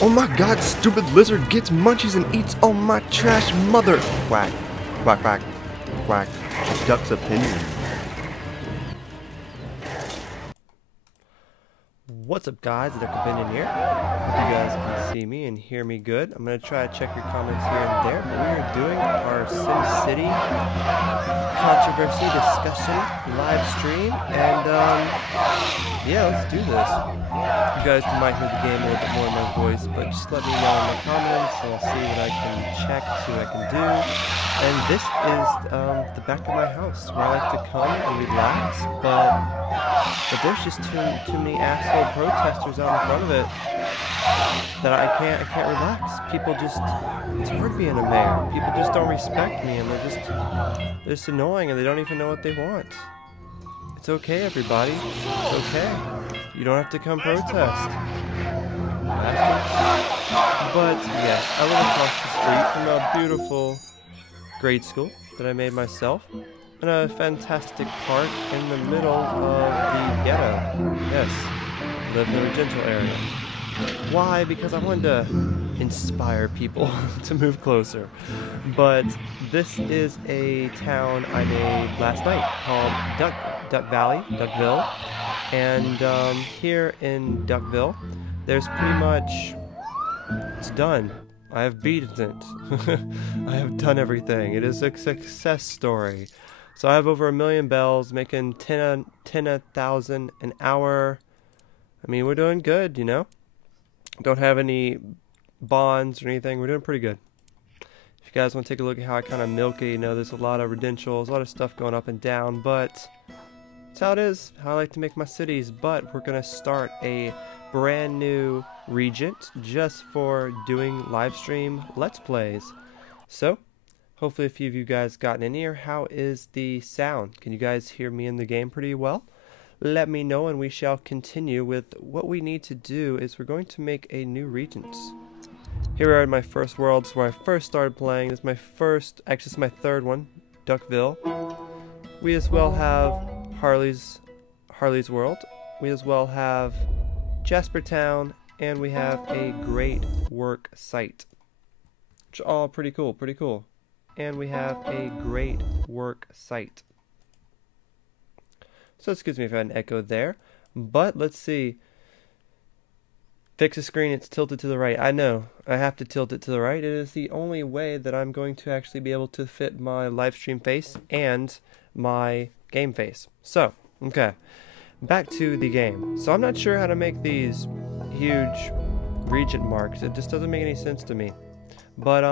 Oh my god, stupid lizard gets munchies and eats all my trash mother. Quack, quack, quack, quack. Duck's opinion. What's up, guys? Duck Opinion here. Hope you guys can see me and hear me good. I'm going to try to check your comments here and there, but we are doing our SimCity controversy discussion live stream, and yeah, let's do this. You guys might hear the game a little bit more in my voice, but just let me know in the comments and I'll see what I can check, see what I can do. And this is the back of my house where I like to come and relax, but there's just too many asshole protesters out in front of it that I can't relax. People just, it's hard being a mayor. People just don't respect me, and they're just annoying, and they don't even know what they want. It's okay, everybody. It's okay. You don't have to come protest, bastards. But yes, I live across the street from a beautiful grade school that I made myself, in a fantastic park in the middle of the ghetto. Yes, live in the residential area. Why? Because I wanted to inspire people to move closer. But this is a town I made last night called Duckville, and here in Duckville, there's pretty much, it's done. I have beaten it. I have done everything. It is a success story. So I have over 1 million bells, making 10,000 an hour. I mean, we're doing good, you know? Don't have any bonds or anything. We're doing pretty good. If you guys want to take a look at how I kind of milk it, you know, there's a lot of redentials, a lot of stuff going up and down, but that's how it is, how I like to make my cities. But we're going to start a brand new regent just for doing live stream let's plays. So hopefully a few of you guys gotten in here. How is the sound? Can you guys hear me in the game pretty well? Let me know and we shall continue with what we need to do. Is we're going to make a new regent. Here are my first worlds where I first started playing. This is my first, actually it's my third one, Duckville. We as well have Harley's World. We as well have Jaspertown, and we have a great work site. Which are all pretty cool, And we have a great work site. So excuse me if I had an echo there, but let's see. Fix the screen, it's tilted to the right. I know, I have to tilt it to the right. It is the only way that I'm going to actually be able to fit my live stream face and my game face. So, okay, back to the game. So I'm not sure how to make these huge regent marks. It just doesn't make any sense to me. But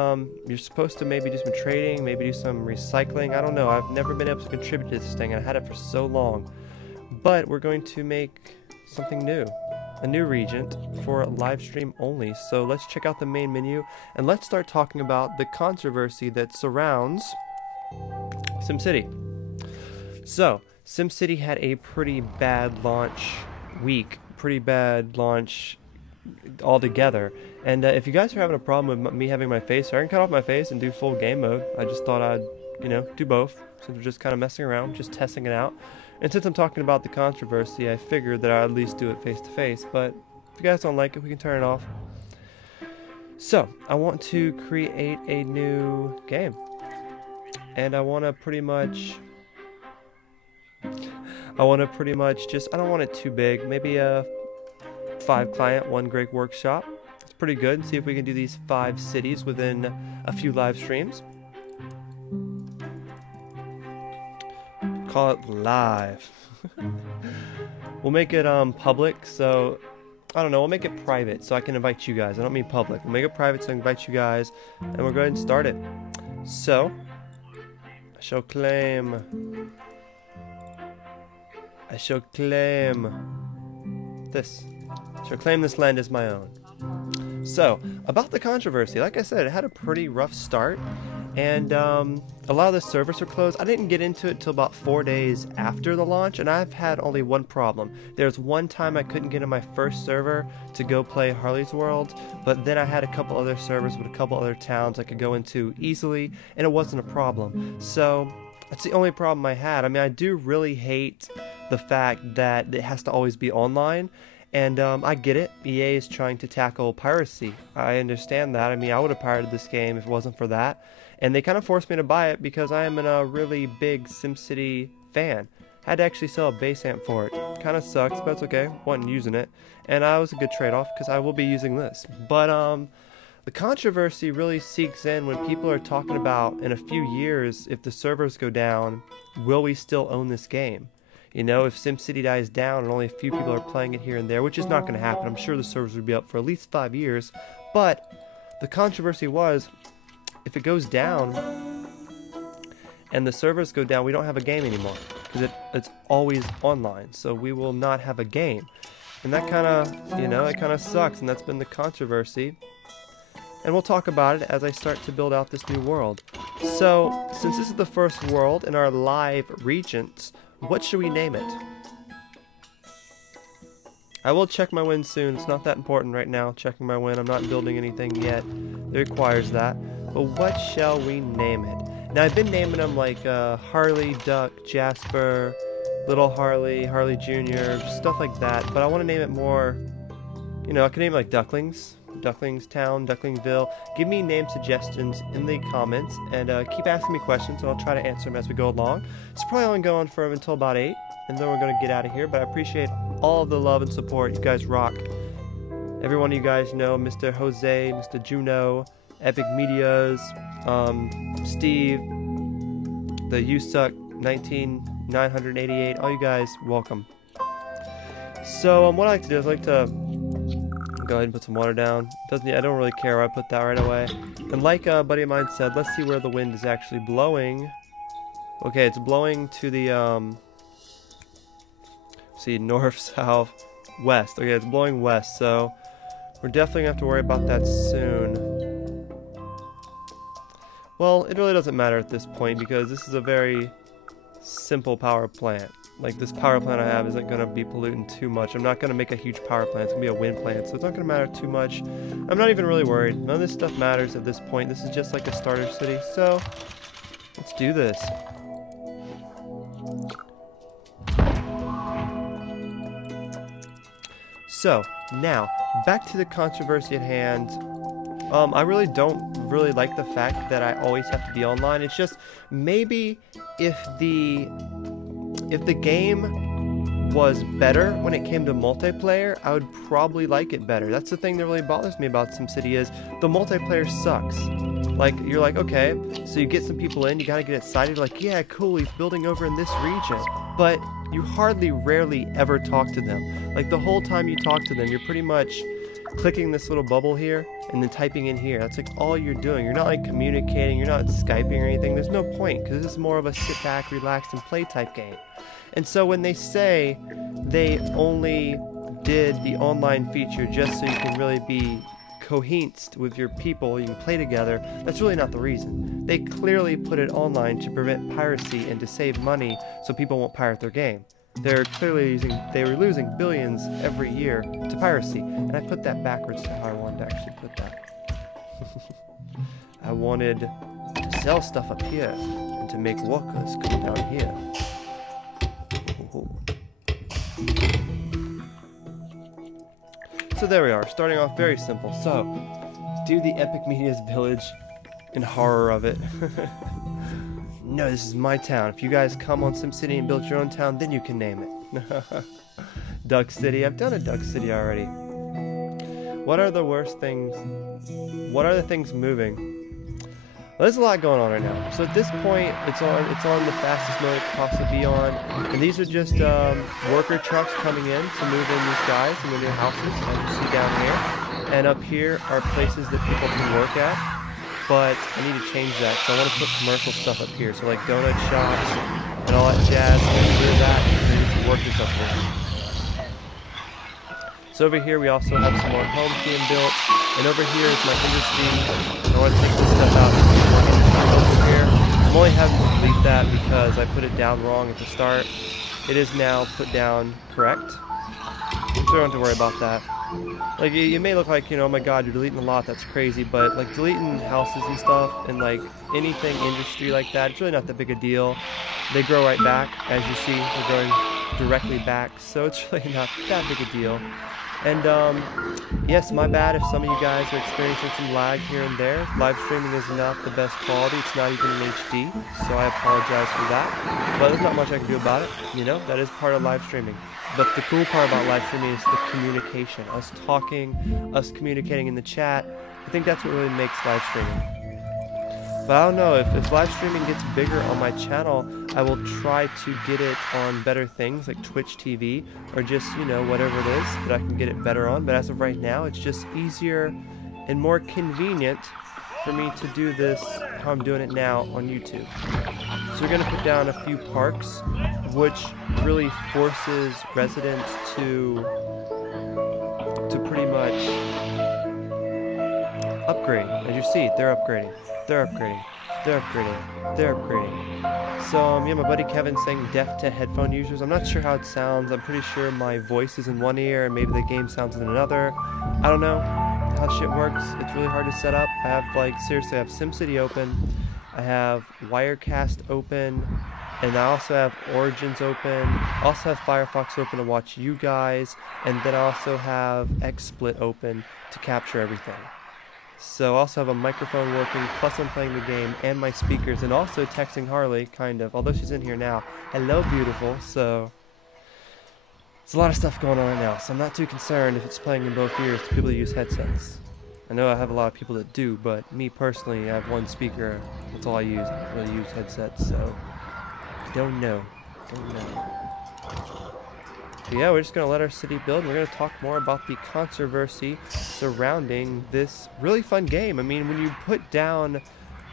you're supposed to maybe do some trading, maybe do some recycling. I don't know. I've never been able to contribute to this thing. I had it for so long. But we're going to make something new. A new regent for live stream only. So let's check out the main menu and let's start talking about the controversy that surrounds SimCity. So, SimCity had a pretty bad launch week. Pretty bad launch altogether. And if you guys are having a problem with me having my face, I can cut off my face and do full game mode. I just thought I'd, you know, do both, since we're just kind of messing around, just testing it out. And since I'm talking about the controversy, I figured that I'd at least do it face to face, but if you guys don't like it, we can turn it off. So, I want to create a new game. And I want to pretty much just, I don't want it too big, maybe a 5 client, 1 great workshop. It's pretty good. See if we can do these 5 cities within a few live streams. Call it live. We'll make it public, so I don't know, we'll make it private so I can invite you guys. I don't mean public. We'll make it private so I can invite you guys, and we'll go ahead and start it. So I shall claim this. I shall claim this land as my own. So, about the controversy, like I said, it had a pretty rough start, and a lot of the servers were closed. I didn't get into it till about 4 days after the launch, and I've had only one problem. There's one time I couldn't get in my first server to go play Harley's World, but then I had a couple other servers with a couple other towns I could go into easily, and it wasn't a problem. So, that's the only problem I had. I mean, I do really hate the fact that it has to always be online, And I get it, EA is trying to tackle piracy. I understand that. I mean, I would have pirated this game if it wasn't for that. And they kind of forced me to buy it because I am a really big SimCity fan. Had to actually sell a base amp for it. Kind of sucks, but it's okay. Wasn't using it. And I was a good trade-off because I will be using this. But the controversy really seeks in when people are talking about, in a few years, if the servers go down, will we still own this game? You know, if SimCity dies down and only a few people are playing it here and there, which is not going to happen. I'm sure the servers would be up for at least 5 years. But the controversy was, if it goes down and the servers go down, we don't have a game anymore. Because it's always online. So we will not have a game. And that kind of, you know, it kind of sucks. And that's been the controversy. And we'll talk about it as I start to build out this new world. So, since this is the first world in our live regions, what should we name it? I will check my win soon. It's not that important right now, checking my win. I'm not building anything yet that requires that. But what shall we name it? Now, I've been naming them like Harley, Duck, Jasper, Little Harley, Harley Jr., stuff like that. But I want to name it more, you know, I can name it like Ducklings. Ducklings Town, Ducklingville. Give me name suggestions in the comments and keep asking me questions and I'll try to answer them as we go along. It's probably only going for until about 8 and then we're going to get out of here, but I appreciate all of the love and support. You guys rock. Every one of you guys know Mr. Jose, Mr. Juno, Epic Medias, Steve, the You Suck 19988. All you guys, welcome. So what I like to do is I like to go ahead and put some water down. I don't really care where I put that right away. And like a buddy of mine said, let's see where the wind is actually blowing. Okay, it's blowing to the see, north, south, west. Okay, it's blowing west, so we're definitely gonna have to worry about that soon. Well, it really doesn't matter at this point because this is a very simple power plant. Like, this power plant I have isn't going to be polluting too much. I'm not going to make a huge power plant. It's going to be a wind plant, so it's not going to matter too much. I'm not even really worried. None of this stuff matters at this point. This is just like a starter city, so let's do this. So, now, back to the controversy at hand. I really don't like the fact that I always have to be online. It's just, maybe if the game was better when it came to multiplayer, I would probably like it better. That's the thing that really bothers me about SimCity is the multiplayer sucks. Like, you're like, okay, so you get some people in, you gotta get excited, like, yeah, cool, he's building over in this region. But you rarely ever talk to them. Like, the whole time you talk to them, you're pretty much clicking this little bubble here and then typing in here. That's like all you're doing. You're not like communicating, you're not Skyping or anything. There's no point because this is more of a sit back, relax, and play type game. And so when they say they only did the online feature just so you can really be cohesed with your people, you can play together, that's really not the reason. They clearly put it online to prevent piracy and to save money so people won't pirate their game. They were losing billions every year to piracy. And I put that backwards to how I wanted to actually put that. I wanted to sell stuff up here and to make workers come down here. So there we are, starting off very simple. So, do the Epic Media's village in horror of it. No, this is my town. If you guys come on SimCity and build your own town, then you can name it. Duck City. I've done a Duck City already. What are the worst things? What are the things moving? Well, there's a lot going on right now. So at this point, it's on the fastest mode it could possibly be on. And these are just worker trucks coming in to move in these guys in the new houses, as you see down here. And up here are places that people can work at. But I need to change that, so I want to put commercial stuff up here, so like donut shops and all that jazz. And clear that and there's some workers up here. So over here we also have some more homes being built, and over here is my industry. I want to take this stuff out. There's some more industry over here. I'm only having to delete that because I put it down wrong at the start. It is now put down correct, so I don't have to worry about that. Like, you may look like, you know, oh my god, you're deleting a lot, that's crazy, but like deleting houses and stuff and like anything industry like that, it's really not that big a deal. They grow right back, as you see, they're growing directly back, so it's really not that big a deal. And yes, my bad if some of you guys are experiencing some lag here and there. Live streaming is not the best quality. It's not even in HD, so I apologize for that. But there's not much I can do about it. You know, that is part of live streaming. But the cool part about live streaming is the communication. Us talking, us communicating in the chat. I think that's what really makes live streaming. But I don't know, if live streaming gets bigger on my channel, I will try to get it on better things like Twitch TV or just, you know, whatever it is that I can get it better on. But as of right now, it's just easier and more convenient for me to do this how I'm doing it now on YouTube. So we're going to put down a few parks, which really forces residents to pretty much upgrade. As you see, they're upgrading. They're upgrading. They're upgrading. They're upgrading. So, yeah, my buddy Kevin's saying deaf to headphone users. I'm not sure how it sounds. I'm pretty sure my voice is in one ear and maybe the game sounds in another. I don't know how shit works. It's really hard to set up. I have, like, seriously, I have SimCity open. I have Wirecast open. And I also have Origins open. I also have Firefox open to watch you guys. And then I also have XSplit open to capture everything. So I also have a microphone working, plus I'm playing the game, and my speakers, and also texting Harley, kind of, although she's in here now. Hello, beautiful. So it's a lot of stuff going on right now, so I'm not too concerned if it's playing in both ears to people that use headsets. I know I have a lot of people that do, but me personally, I have one speaker. That's all I use. I don't really use headsets, so don't know. Don't know. But yeah, we're just going to let our city build. We're going to talk more about the controversy surrounding this really fun game. I mean, when you put down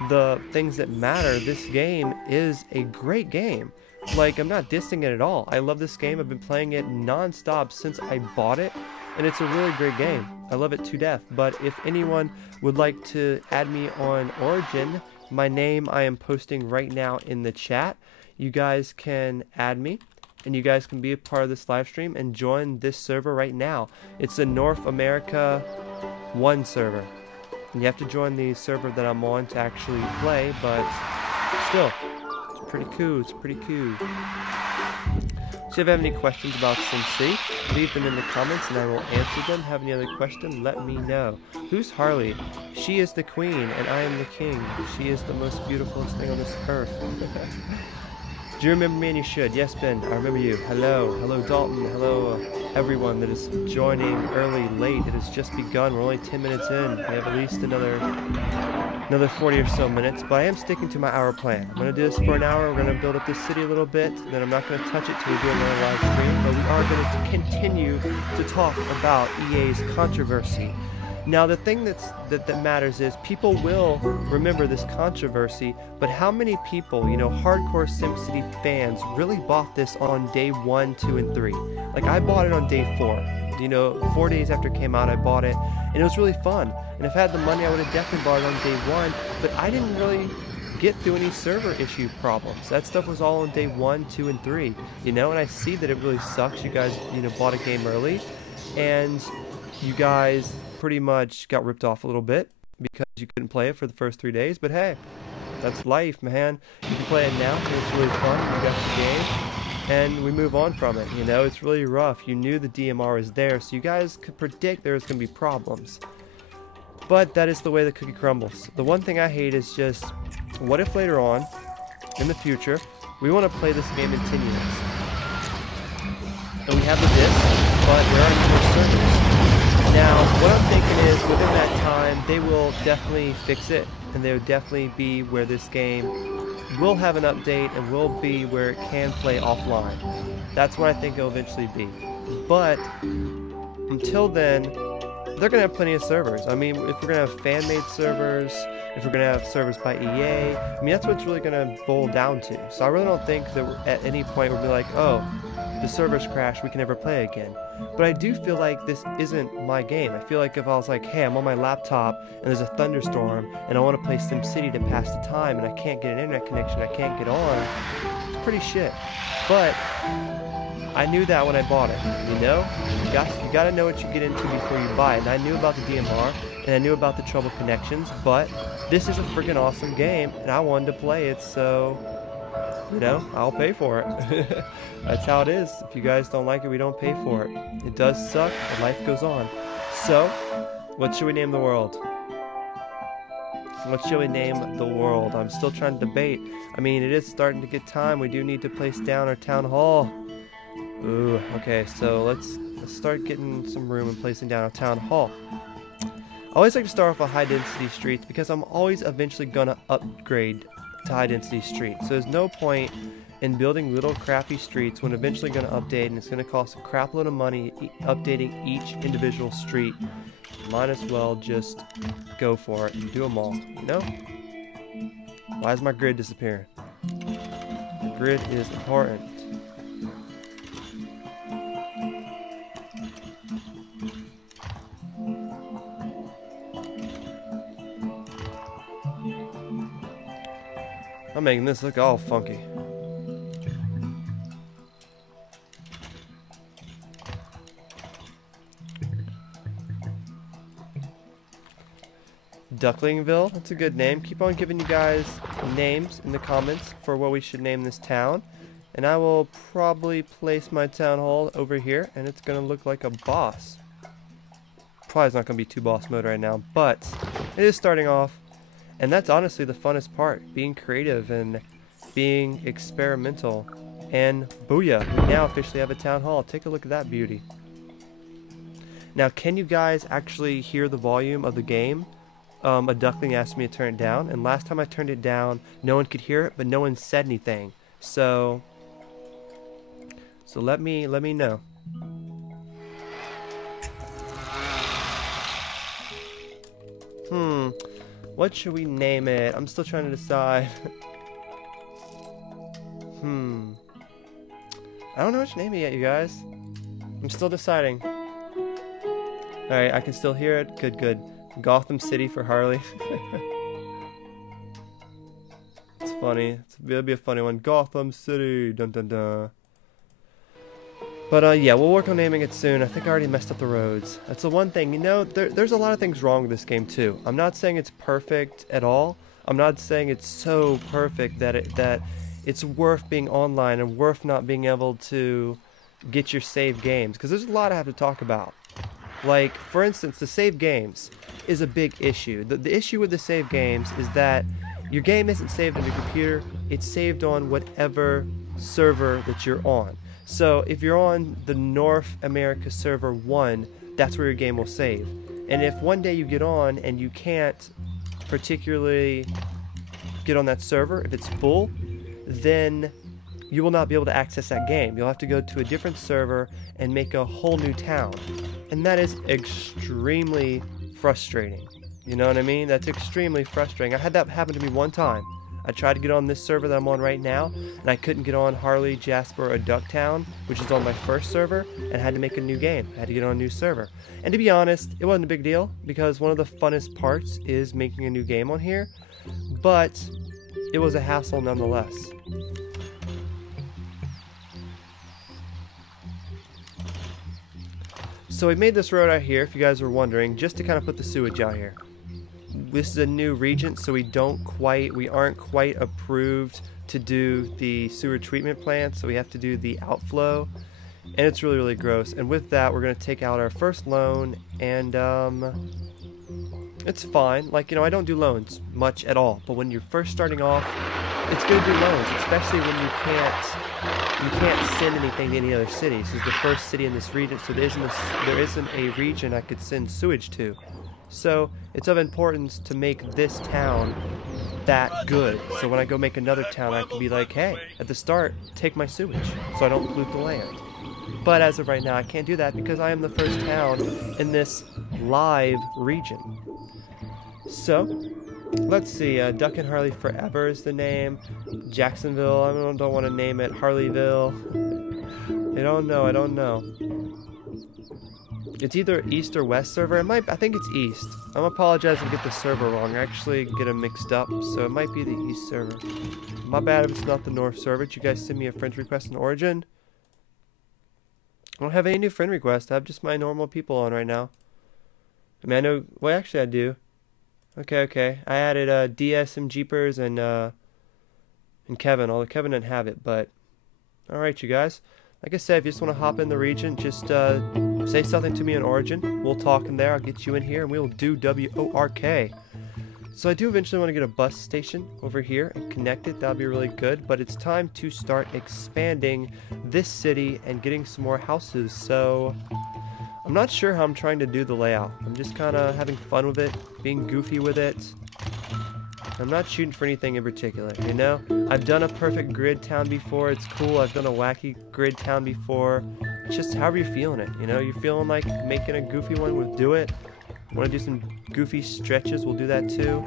the things that matter, this game is a great game. Like, I'm not dissing it at all. I love this game. I've been playing it non-stop since I bought it, and it's a really great game. I love it to death. But if anyone would like to add me on Origin, my name I am posting right now in the chat. You guys can add me. And you guys can be a part of this live stream and join this server right now. It's a North America 1 server. And you have to join the server that I'm on to actually play, but still, it's pretty cool. It's pretty cool. So if you have any questions about SimCity, leave them in the comments and I will answer them. Have any other question, let me know. Who's Harley? She is the queen and I am the king. She is the most beautiful thing on this earth. Do you remember me? And you should. Yes, Ben, I remember you. Hello. Hello, Dalton. Hello, everyone that is joining early, late. It has just begun. We're only 10 minutes in. We have at least another 40 or so minutes, but I am sticking to my hour plan. I'm going to do this for an hour. We're going to build up this city a little bit. Then I'm not going to touch it till we do another live stream, but we are going to continue to talk about EA's controversy. Now, the thing that matters is people will remember this controversy, but how many people, you know, hardcore SimCity fans really bought this on day 1, 2, and 3? Like, I bought it on day 4. You know, 4 days after it came out, I bought it, and it was really fun. And if I had the money, I would have definitely bought it on day 1, but I didn't really get through any server issue problems. That stuff was all on day 1, 2, and 3, you know, and I see that it really sucks. You guys, you know, bought a game early, and you guys pretty much got ripped off a little bit because you couldn't play it for the first 3 days, but hey, that's life, man. You can play it now, and it's really fun. You got the game, and we move on from it, you know. It's really rough. You knew the DMR was there, so you guys could predict there was going to be problems. But that is the way the cookie crumbles. The one thing I hate is just, what if later on, in the future, we want to play this game in 10 years? And we have the disc, but there aren't more servers. Now, what I'm thinking is, within that time, they will definitely fix it, and they will definitely be where this game will have an update and will be where it can play offline. That's what I think it'll eventually be. But, until then, they're going to have plenty of servers. I mean, if we're going to have fan-made servers, if we're going to have servers by EA, I mean, that's what it's really going to boil down to. So I really don't think that at any point we'll be like, oh, the servers crash, we can never play again. But I do feel like this isn't my game. I feel like if I was like, hey, I'm on my laptop and there's a thunderstorm and I want to play SimCity to pass the time and I can't get an internet connection, I can't get on, it's pretty shit. But I knew that when I bought it, you know? You gotta know what you get into before you buy it. And I knew about the DMR and I knew about the troubled connections, but this is a freaking awesome game and I wanted to play it, so you know, I'll pay for it. That's how it is. If you guys don't like it, we don't pay for it. It does suck, but life goes on. So, what should we name the world? What should we name the world? I'm still trying to debate. I mean, it is starting to get time. We do need to place down our town hall. Ooh, okay, so let's start getting some room and placing down our town hall. I always like to start off with high density streets because I'm always eventually gonna upgrade to high density streets. So there's no point in building little crappy streets when eventually gonna update and it's gonna cost a crap load of money updating each individual street. Might as well just go for it and do them all, you know? Why is my grid disappearing? The grid is important. I'm making this look all funky. Ducklingville, that's a good name. Keep on giving you guys names in the comments for what we should name this town. And I will probably place my town hall over here, and it's going to look like a boss. Probably it's not going to be too boss mode right now, but it is starting off. And that's honestly the funnest part, being creative and being experimental. And booyah, we now officially have a town hall. Take a look at that beauty. Now, can you guys actually hear the volume of the game? A duckling asked me to turn it down, and last time I turned it down, no one could hear it, but no one said anything. So let me know. What should we name it? I'm still trying to decide. I don't know what to name it yet, you guys. I'm still deciding. Alright, I can still hear it. Good, good. Gotham City for Harley. It's funny. It'll be a funny one. Gotham City. Dun dun dun. But yeah, we'll work on naming it soon. I think I already messed up the roads. That's the one thing. You know, there's a lot of things wrong with this game too. I'm not saying it's perfect at all. I'm not saying it's so perfect that it's worth being online and worth not being able to get your save games. Because there's a lot I have to talk about. Like, for instance, the save games is a big issue. The issue with the save games is that your game isn't saved on your computer. It's saved on whatever server that you're on. So if you're on the North America server 1, that's where your game will save. And if one day you get on and you can't particularly get on that server, if it's full, then you will not be able to access that game. You'll have to go to a different server and make a whole new town. And that is extremely frustrating. You know what I mean? That's extremely frustrating. I had that happen to me one time. I tried to get on this server that I'm on right now, and I couldn't get on Harley, Jasper, or Ducktown, which is on my first server, and I had to make a new game. I had to get on a new server. And to be honest, it wasn't a big deal, because one of the funnest parts is making a new game on here, but it was a hassle nonetheless. So we made this road out here, if you guys were wondering, just to kind of put the sewage out here. This is a new region, so we aren't quite approved to do the sewer treatment plant, so we have to do the outflow, and it's really, really gross. And with that, we're going to take out our first loan, and it's fine. Like, you know, I don't do loans much at all, but when you're first starting off, it's good to do loans, especially when you can't send anything to any other cities. This is the first city in this region, so there isn't a region I could send sewage to. So it's of importance to make this town that good. So when I go make another town, I can be like, hey, at the start, take my sewage, so I don't pollute the land. But as of right now, I can't do that because I am the first town in this live region. So let's see, Duck and Harley Forever is the name. Jacksonville, I don't want to name it. Harleyville. I don't know. It's either East or West server. I think it's East. I'm apologizing if I get the server wrong. I actually get them mixed up, so it might be the East server. My bad if it's not the North server. Did you guys send me a friend request in Origin? I don't have any new friend requests. I have just my normal people on right now. I mean, I know... Well, actually, I do. Okay. I added DS and Jeepers and and Kevin, although Kevin didn't have it, but alright you guys. Like I said, if you just want to hop in the region, just say something to me in Origin. We'll talk in there, I'll get you in here, and we will do WORK. So I do eventually want to get a bus station over here and connect it. That'll be really good, but it's time to start expanding this city and getting some more houses. So I'm not sure how I'm trying to do the layout. I'm just kind of having fun with it, being goofy with it. I'm not shooting for anything in particular, you know? I've done a perfect grid town before, it's cool. I've done a wacky grid town before. It's just however you're feeling it, you know? You're feeling like making a goofy one, we'll do it. Want to do some goofy stretches, we'll do that too.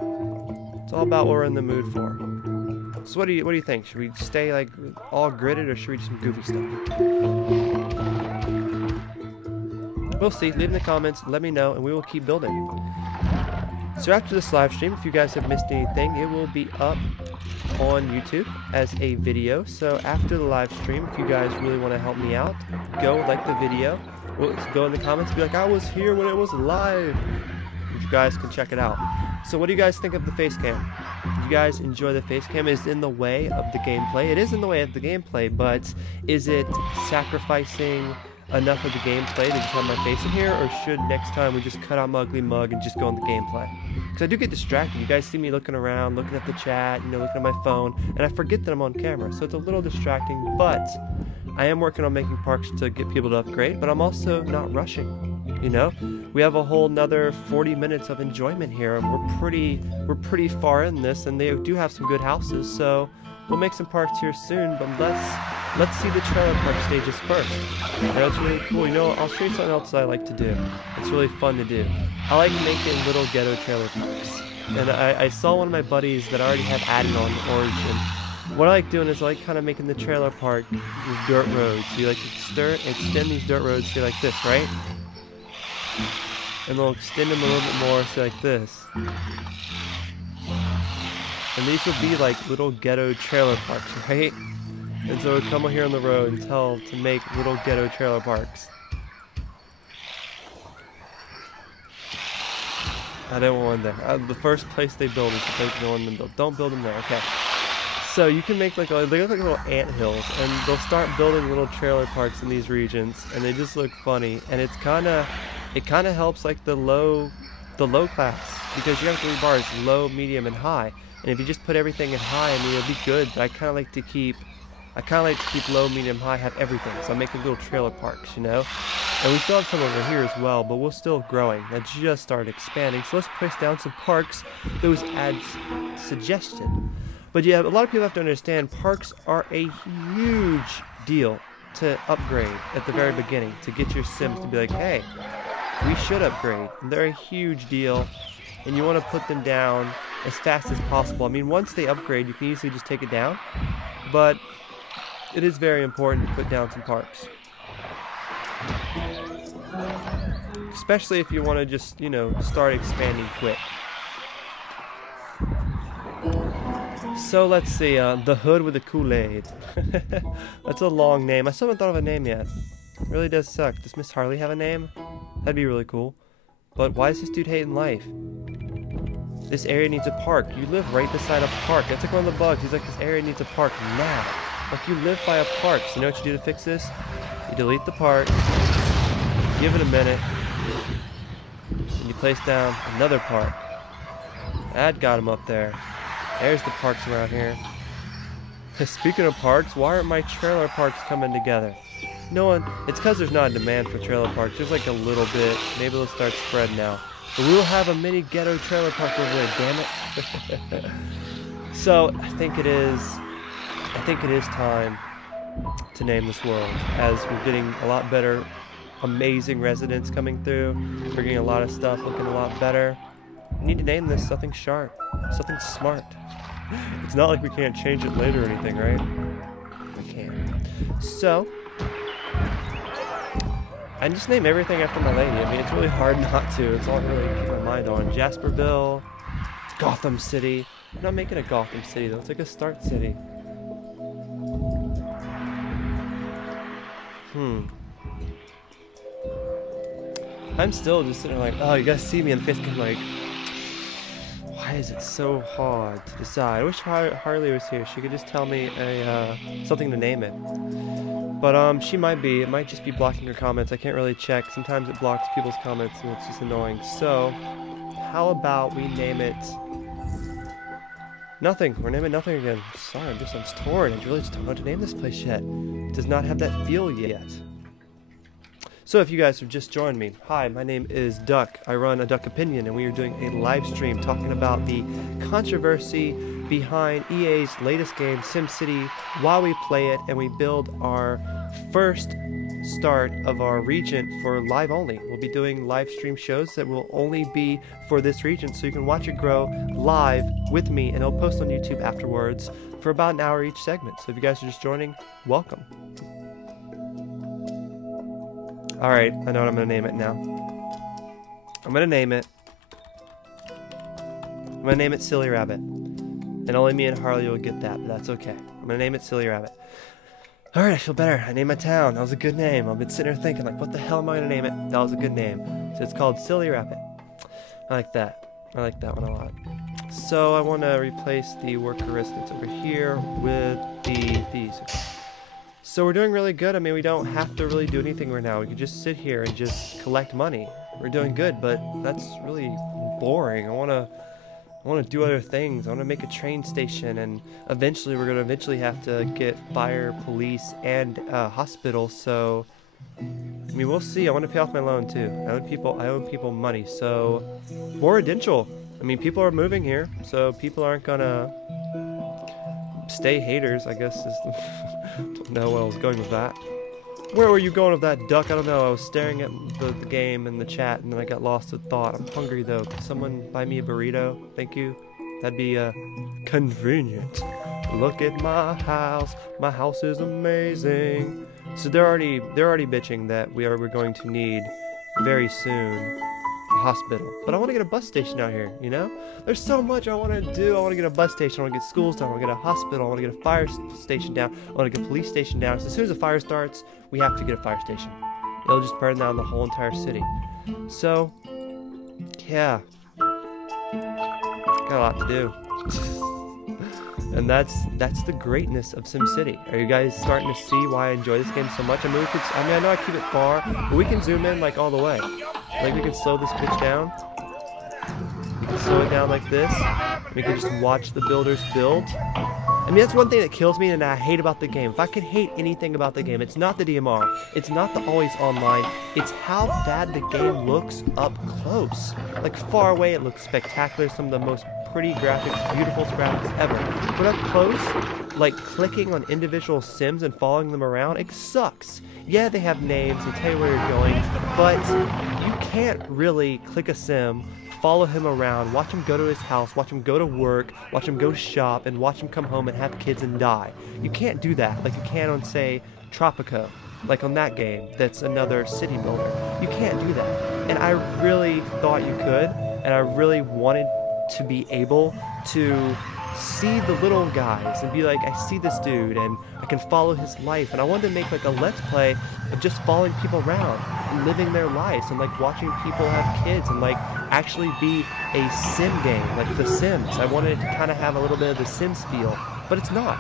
It's all about what we're in the mood for. So what do you think? Should we stay like all gridded, or should we do some goofy stuff? We'll see. Leave in the comments, let me know, and we will keep building. So after this live stream, if you guys have missed anything, it will be up on YouTube as a video. So after the live stream, if you guys really want to help me out, go like the video. Go in the comments, be like, I was here when it was live. You guys can check it out. So what do you guys think of the face cam? Do you guys enjoy the face cam? Is it in the way of the gameplay? It is in the way of the gameplay, but is it sacrificing enough of the gameplay to just have my face in here, or should next time we just cut out my ugly mug and just go on the gameplay? Because I do get distracted. You guys see me looking around, looking at the chat, you know, looking at my phone, and I forget that I'm on camera, so it's a little distracting, but I am working on making parks to get people to upgrade, but I'm also not rushing, you know? We have a whole nother 40 minutes of enjoyment here, and we're pretty far in this, and they do have some good houses, so we'll make some parks here soon, but let's see the trailer park stages first. You know, it's really cool. You know, I'll show you something else that I like to do. It's really fun to do. I like making little ghetto trailer parks. And I saw one of my buddies that already have added on Origin. What I like doing is I like kind of making the trailer park with dirt roads. So you like extend these dirt roads to like this, right? And they'll extend them a little bit more, so like this. And these will be like little ghetto trailer parks, right? And so we'll come here on the road and tell to make little ghetto trailer parks. I didn't want one there. The first place they build is the place they want them to build. Don't build them there, okay. So you can make like, they look like little ant hills, and they'll start building little trailer parks in these regions, and they just look funny. And it kind of helps like the low class, because you have 3 bars, low, medium, and high. And if you just put everything in high, I mean, it'll be good, but I kind of like to keep low, medium, high, have everything. So I'm making little trailer parks, you know? And we still have some over here as well, but we're still growing. I just started expanding. So let's place down some parks those ads suggested. But yeah, a lot of people have to understand parks are a huge deal to upgrade at the very beginning, to get your Sims to be like, hey, we should upgrade. And they're a huge deal, and you want to put them down as fast as possible. I mean, once they upgrade, you can easily just take it down, but it is very important to put down some parks. Especially if you want to just, you know, start expanding quick. So let's see, the Hood with the Kool-Aid. That's a long name. I still haven't thought of a name yet. It really does suck. Does Miss Harley have a name? That'd be really cool. But why is this dude hating life? This area needs a park. You live right beside a park. That's like one of the bugs. He's like, this area needs a park now. Like, you live by a park. So you know what you do to fix this? You delete the park, give it a minute, and you place down another park. That got him up there. There's the parks around here. Speaking of parks, why aren't my trailer parks coming together? No one, it's because there's not a demand for trailer parks. There's like a little bit. Maybe it'll start spreading now. But we'll have a mini ghetto trailer park over there, damn it. So I think it is time to name this world, as we're getting a lot better, amazing residents coming through. We're getting a lot of stuff looking a lot better. We need to name this something sharp, something smart. It's not like we can't change it later or anything, right? We can. So I just name everything after my lady. I mean, it's really hard not to. It's all I really keep my mind on. Jasperville, Gotham City. I'm not making a Gotham City though. It's like a Start City. I'm still just sitting there like, oh, you guys see me in the face, I'm like, why Why is it so hard to decide? I wish Harley was here. She could just tell me something to name it. But she might be. It might just be blocking her comments. I can't really check. Sometimes it blocks people's comments and it's just annoying. So, how about we name it Nothing. We're naming Nothing again. Sorry, I'm torn. I really just don't know what to name this place yet. It does not have that feel yet. So if you guys have just joined me, hi, my name is Duck. I run a Duck Opinion, and we are doing a live stream talking about the controversy behind EA's latest game, SimCity, while we play it and we build our first start of our region for live only. We'll be doing live stream shows that will only be for this region, so you can watch it grow live with me, and it'll post on YouTube afterwards for about an hour each segment. So if you guys are just joining, welcome. Alright, I know what I'm going to name it now. I'm going to name it Silly Rabbit. And only me and Harley will get that, but that's okay. I'm going to name it Silly Rabbit. Alright, I feel better. I named my town. That was a good name. I've been sitting there thinking, like, what the hell am I going to name it? That was a good name. So it's called Silly Rabbit. I like that. I like that one a lot. So I want to replace the worker that's over here with these. So we're doing really good. I mean, we don't have to really do anything right now. We can just sit here and just collect money. We're doing good, but that's really boring. I want to do other things. I want to make a train station, and eventually we're going to have to get fire, police, and hospital. So I mean, we'll see. I want to pay off my loan too. I owe people money. So more residential. I mean, people are moving here, so people aren't gonna stay haters, I guess. Don't know where I was going with that. Where were you going with that, Duck? I don't know. I was staring at the game and the chat, and then I got lost in thought. I'm hungry, though. Could someone buy me a burrito? Thank you. That'd be convenient. Look at my house. My house is amazing. So they're already bitching that we're going to need very soon a hospital. But I want to get a bus station out here, you know? There's so much I want to do. I want to get a bus station. I want to get schools down. I want to get a hospital. I want to get a fire station down. I want to get a police station down. So as soon as the fire starts, we have to get a fire station. It'll just burn down the whole entire city. So, yeah. Got a lot to do. And that's the greatness of SimCity. Are you guys starting to see why I enjoy this game so much? I mean, I know I keep it far, but we can zoom in like all the way. Like, we can slow this bitch down. We can slow it down like this. We can just watch the builders build. I mean, that's one thing that kills me and I hate about the game. If I could hate anything about the game, it's not the DMR. It's not the always online. It's how bad the game looks up close. Like, far away, it looks spectacular. Some of the most pretty graphics, beautiful graphics ever. But up close, like clicking on individual Sims and following them around, it sucks. Yeah, they have names, they tell you where you're going, but you can't really click a Sim, follow him around, watch him go to his house, watch him go to work, watch him go shop, and watch him come home and have kids and die. You can't do that like you can on, say, Tropico, like on that game that's another city builder. You can't do that. And I really thought you could, and I really wanted to be able to see the little guys and be like, I see this dude and I can follow his life. And I wanted to make like a let's play of just following people around and living their lives and like watching people have kids and like actually be a sim game like The Sims. I wanted it to kind of have a little bit of the Sims feel, but it's not.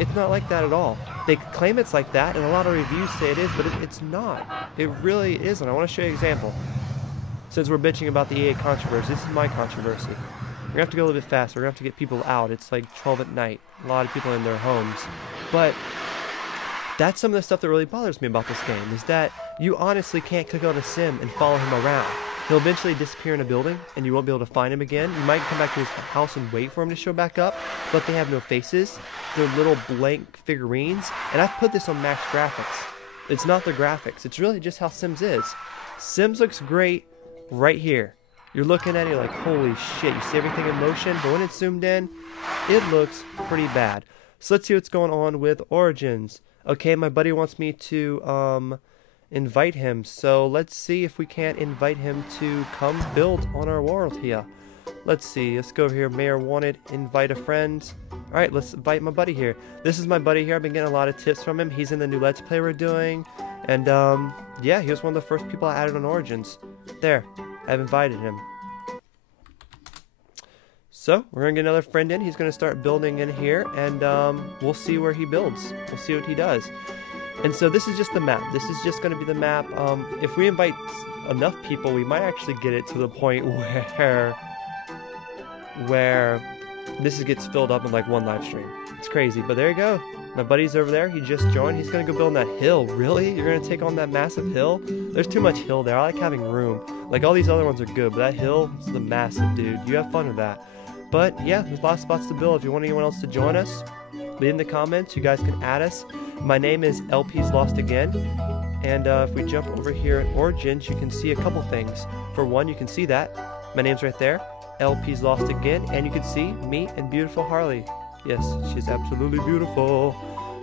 It's not like that at all. They claim it's like that, and a lot of reviews say it is, but it's not. It really isn't. I want to show you an example. Since we're bitching about the EA controversy, this is my controversy. We're going to have to go a little bit faster. We're going to have to get people out. It's like 12 at night. A lot of people in their homes. But that's some of the stuff that really bothers me about this game, is that you honestly can't click on a Sim and follow him around. He'll eventually disappear in a building, and you won't be able to find him again. You might come back to his house and wait for him to show back up, but they have no faces. They're little blank figurines, and I've put this on max graphics. It's not the graphics. It's really just how Sims is. Sims looks great right here. You're looking at it like, holy shit, you see everything in motion, but when it's zoomed in, it looks pretty bad. So let's see what's going on with Origins. Okay, my buddy wants me to invite him, so let's see if we can't invite him to come build on our world here. Let's see, let's go over here, Mayor Wanted, invite a friend. Alright, let's invite my buddy here. This is my buddy here. I've been getting a lot of tips from him. He's in the new Let's Play we're doing. And, yeah, he was one of the first people I added on Origins. There, I've invited him. So we're gonna get another friend in. He's gonna start building in here, and we'll see where he builds. We'll see what he does. And so this is just the map. This is just gonna be the map. If we invite enough people, we might actually get it to the point where this gets filled up in like one live stream. It's crazy, but there you go. My buddy's over there. He just joined. He's gonna go build on that hill. Really? You're gonna take on that massive hill? There's too much hill there. I like having room. Like, all these other ones are good, but that hill is the massive, dude. You have fun with that. But yeah, there's a lot of spots to build. If you want anyone else to join us, leave in the comments. You guys can add us. My name is LP's Lost Again. And if we jump over here at Origins, you can see a couple things. For one, you can see that. My name's right there. LP's Lost Again. And you can see me and beautiful Harley. Yes, she's absolutely beautiful.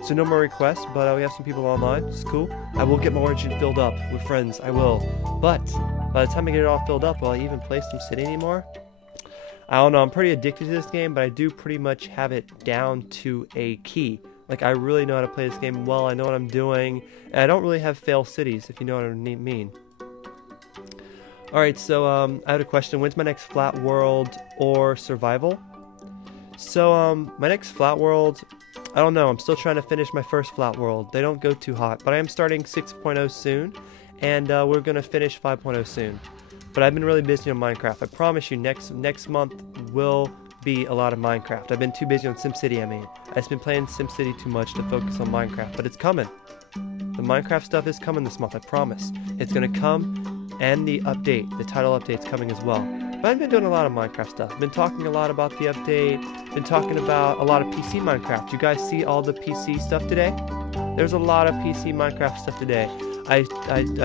So no more requests, but we have some people online. It's cool. I will get my Origin filled up with friends. I will. But by the time I get it all filled up, will I even play SimCity anymore? I don't know. I'm pretty addicted to this game, but I do pretty much have it down to a key. Like, I really know how to play this game well. I know what I'm doing. And I don't really have fail cities, if you know what I mean. Alright, so I had a question. When's my next flat world or survival? So, my next flat world, I don't know. I'm still trying to finish my first flat world. They don't go too hot. But I am starting 6.0 soon. And we're going to finish 5.0 soon. But I've been really busy on Minecraft. I promise you, next month will be a lot of Minecraft. I've been too busy on SimCity, I've just been playing SimCity too much to focus on Minecraft. But it's coming. The Minecraft stuff is coming this month, I promise. It's going to come, and the update, the title update's coming as well. But I've been doing a lot of Minecraft stuff. I've been talking a lot about the update. Been talking about a lot of PC Minecraft. You guys see all the PC stuff today? There's a lot of PC Minecraft stuff today. I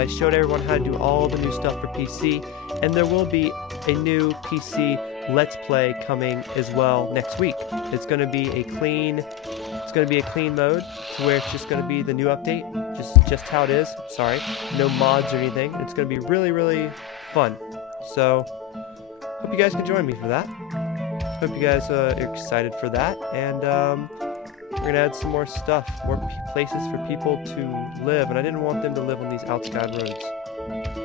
showed everyone how to do all the new stuff for PC, and there will be a new PC Let's Play coming as well next week. It's going to be a clean mode, to where it's just going to be the new update, just how it is. Sorry, no mods or anything. It's going to be really, really fun. So hope you guys can join me for that. Hope you guys are excited for that, and we're gonna add some more stuff, more places for people to live, and I didn't want them to live on these outside roads.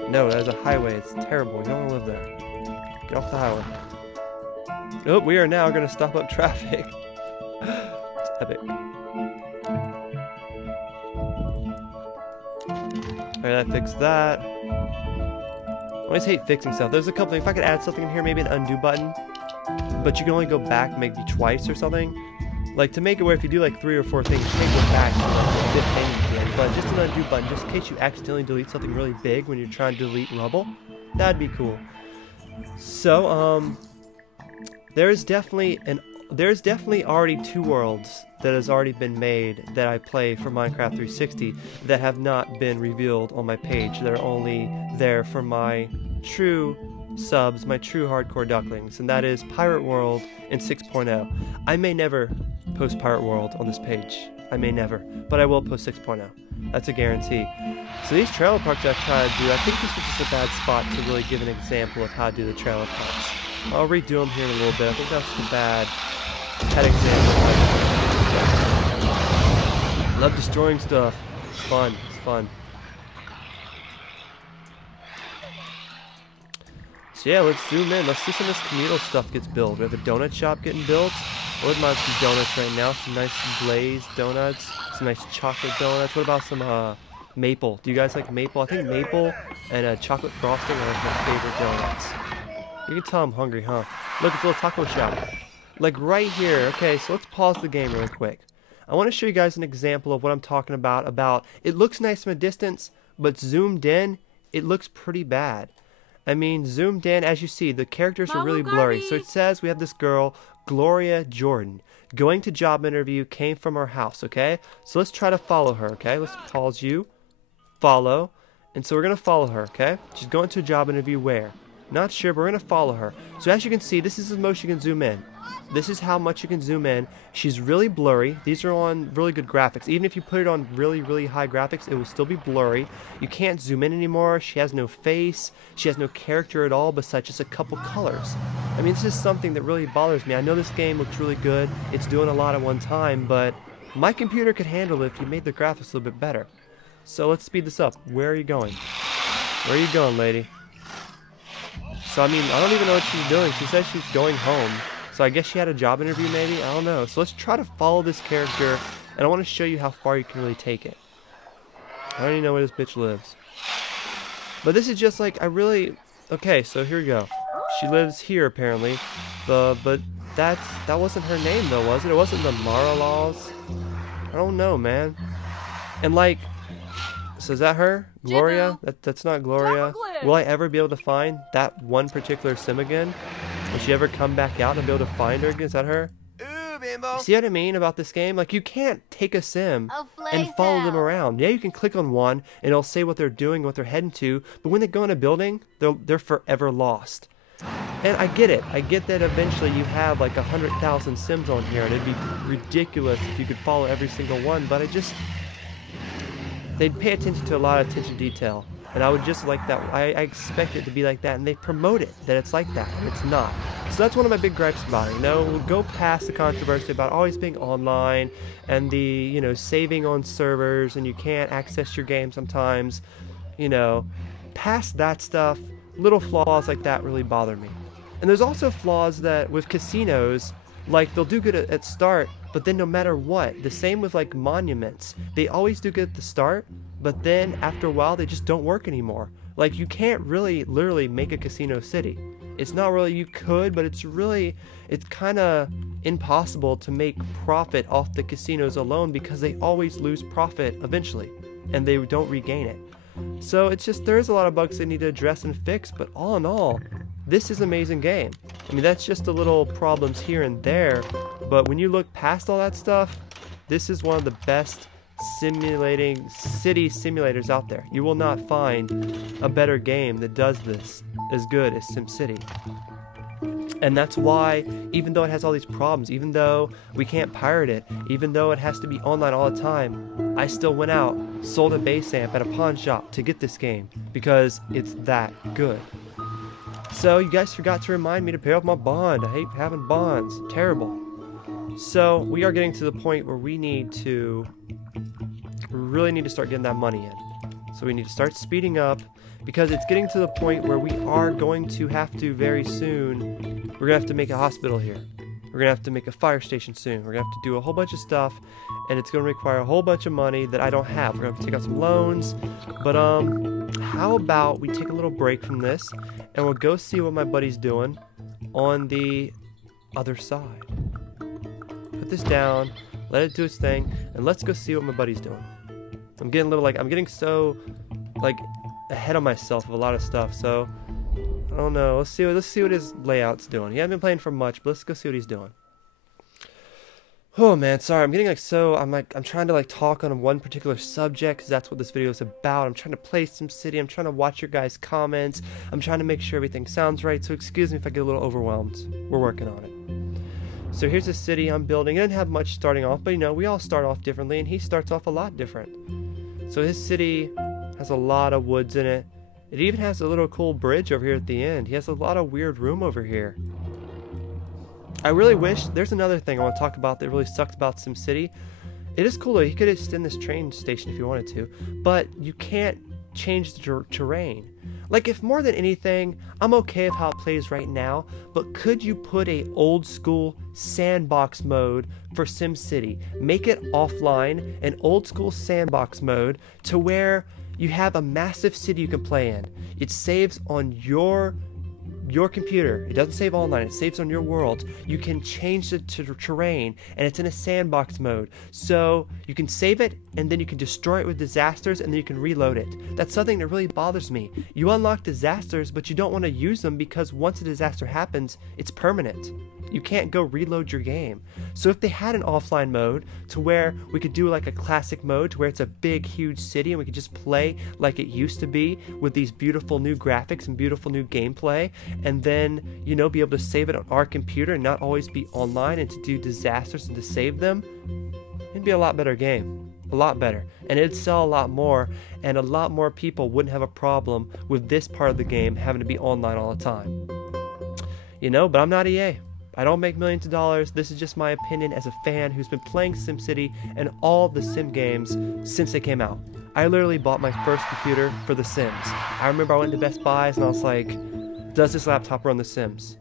No, that is a highway. It's terrible. You don't want to live there. Get off the highway. Oh, we are now gonna stop up traffic. It's epic. Alright, that fixed that. I always hate fixing stuff. There's a couple things. If I could add something in here, maybe an undo button, but you can only go back maybe twice or something. Like, to make it where if you do like 3 or 4 things, you can't go back to like the 5th thing again. But just an undo button, just in case you accidentally delete something really big when you're trying to delete rubble. That'd be cool. So, there's definitely already 2 worlds that has already been made that I play for Minecraft 360 that have not been revealed on my page. They're only there for my true subs, my true hardcore ducklings, and that is Pirate World and 6.0. I may never post Pirate World on this page. I may never, but I will post 6.0. That's a guarantee. So these trailer parks I try to do, I think this is just a bad spot to really give an example of how to do the trailer parks. I'll redo them here in a little bit. I think that's just a bad example. Love destroying stuff. It's fun. It's fun. So yeah, let's zoom in. Let's see some of this communal stuff gets built. We have a donut shop getting built. I wouldn't mind some donuts right now. Some nice glazed donuts. Some nice chocolate donuts. What about some maple? Do you guys like maple? I think maple and chocolate frosting are my favorite donuts. You can tell I'm hungry, huh? Look, it's a little taco shop. Like right here. Okay, so let's pause the game really quick. I want to show you guys an example of what I'm talking about. It looks nice from a distance, but zoomed in, it looks pretty bad. I mean, zoomed in, as you see, the characters are really blurry. So it says we have this girl, Gloria Jordan, going to job interview, came from her house, okay? So let's try to follow her, okay? Let's pause you, follow, and so we're going to follow her, okay? She's going to a job interview where? Not sure, but we're going to follow her. So as you can see, this is as much you can zoom in. This is how much you can zoom in. She's really blurry. These are on really good graphics. Even if you put it on really, really high graphics, it will still be blurry. You can't zoom in anymore. She has no face. She has no character at all besides just a couple colors. I mean, this is something that really bothers me. I know this game looks really good. It's doing a lot at one time, but my computer could handle it if you made the graphics a little bit better. So let's speed this up. Where are you going? Where are you going, lady? So, I mean, I don't even know what she's doing. She says she's going home. So I guess she had a job interview maybe? I don't know. So let's try to follow this character, and I want to show you how far you can really take it. I don't even know where this bitch lives. But this is just like, okay, so here we go. She lives here apparently. But that wasn't her name though, was it? It wasn't the Maralaws. I don't know, man. And like, so is that her? Gloria? That's not Gloria. Will I ever be able to find that one particular sim again? Will she ever come back out and be able to find her again? Is that her? See what I mean about this game? Like, you can't take a sim and follow them around. Yeah, you can click on one and it'll say what they're doing, what they're heading to, but when they go in a building, they're forever lost. And I get it. I get that eventually you have like 100,000 sims on here and it'd be ridiculous if you could follow every single one, but they'd pay attention to a lot of attention to detail. And I would just like that. I expect it to be like that, and they promote it that it's like that, and it's not. So that's one of my big gripes about it. You know, we'll go past the controversy about always being online and the, you know, saving on servers and you can't access your game sometimes. You know, past that stuff, little flaws like that really bother me. And there's also flaws that with casinos, like they'll do good at start, but then no matter what, the same with like monuments, they always do good at the start, but then after a while they just don't work anymore. Like, you can't really literally make a casino city. It's not really, you could, but it's kind of impossible to make profit off the casinos alone because they always lose profit eventually and they don't regain it. So it's just, there's a lot of bugs they need to address and fix, but all in all, this is an amazing game. I mean, that's just the little problems here and there, but when you look past all that stuff, this is one of the best simulating city simulators out there. You will not find a better game that does this as good as SimCity. And that's why, even though it has all these problems, even though we can't pirate it, even though it has to be online all the time, I still went out, sold a base amp at a pawn shop to get this game, because it's that good. So you guys forgot to remind me to pay off my bond. I hate having bonds. Terrible. So we are getting to the point where we really need to start getting that money in. So we need to start speeding up, because it's getting to the point where we are going to have to very soon, we're going to have to make a hospital here. We're going to have to make a fire station soon. We're going to have to do a whole bunch of stuff, and it's going to require a whole bunch of money that I don't have. We're going to have to take out some loans, but how about we take a little break from this, and we'll go see what my buddy's doing on the other side. Put this down, let it do its thing, and let's go see what my buddy's doing. I'm getting a little, like, I'm getting so, like, ahead of myself of a lot of stuff, so I don't know. Let's see what his layout's doing. He hasn't been playing for much, but let's go see what he's doing. Oh man, sorry, I'm getting I'm trying to like talk on one particular subject because that's what this video is about. I'm trying to play SimCity, I'm trying to watch your guys' comments, I'm trying to make sure everything sounds right, so excuse me if I get a little overwhelmed. We're working on it. So here's a city I'm building. It didn't have much starting off, but you know, we all start off differently, and he starts off a lot different. So his city has a lot of woods in it. It even has a little cool bridge over here at the end. He has a lot of weird room over here. I really wish, there's another thing I want to talk about that really sucks about SimCity. It is cool though, he could extend this train station if you wanted to, but you can't change the terrain. Like, if more than anything, I'm okay with how it plays right now, but could you put a old school sandbox mode for SimCity? Make it offline, an old school sandbox mode, to where you have a massive city you can play in. It saves on your computer. It doesn't save online, it saves on your world. You can change the terrain, and it's in a sandbox mode. So you can save it, and then you can destroy it with disasters, and then you can reload it. That's something that really bothers me. You unlock disasters, but you don't want to use them because once a disaster happens, it's permanent. You can't go reload your game. So if they had an offline mode to where we could do like a classic mode to where it's a big huge city and we could just play like it used to be with these beautiful new graphics and beautiful new gameplay, and then, you know, be able to save it on our computer and not always be online and to do disasters and to save them, it'd be a lot better game. A lot better. And it'd sell a lot more, and a lot more people wouldn't have a problem with this part of the game having to be online all the time. You know, but I'm not EA. I don't make millions of dollars. This is just my opinion as a fan who's been playing SimCity and all the Sim games since they came out. I literally bought my first computer for The Sims. I remember I went to Best Buys and I was like, does this laptop run The Sims?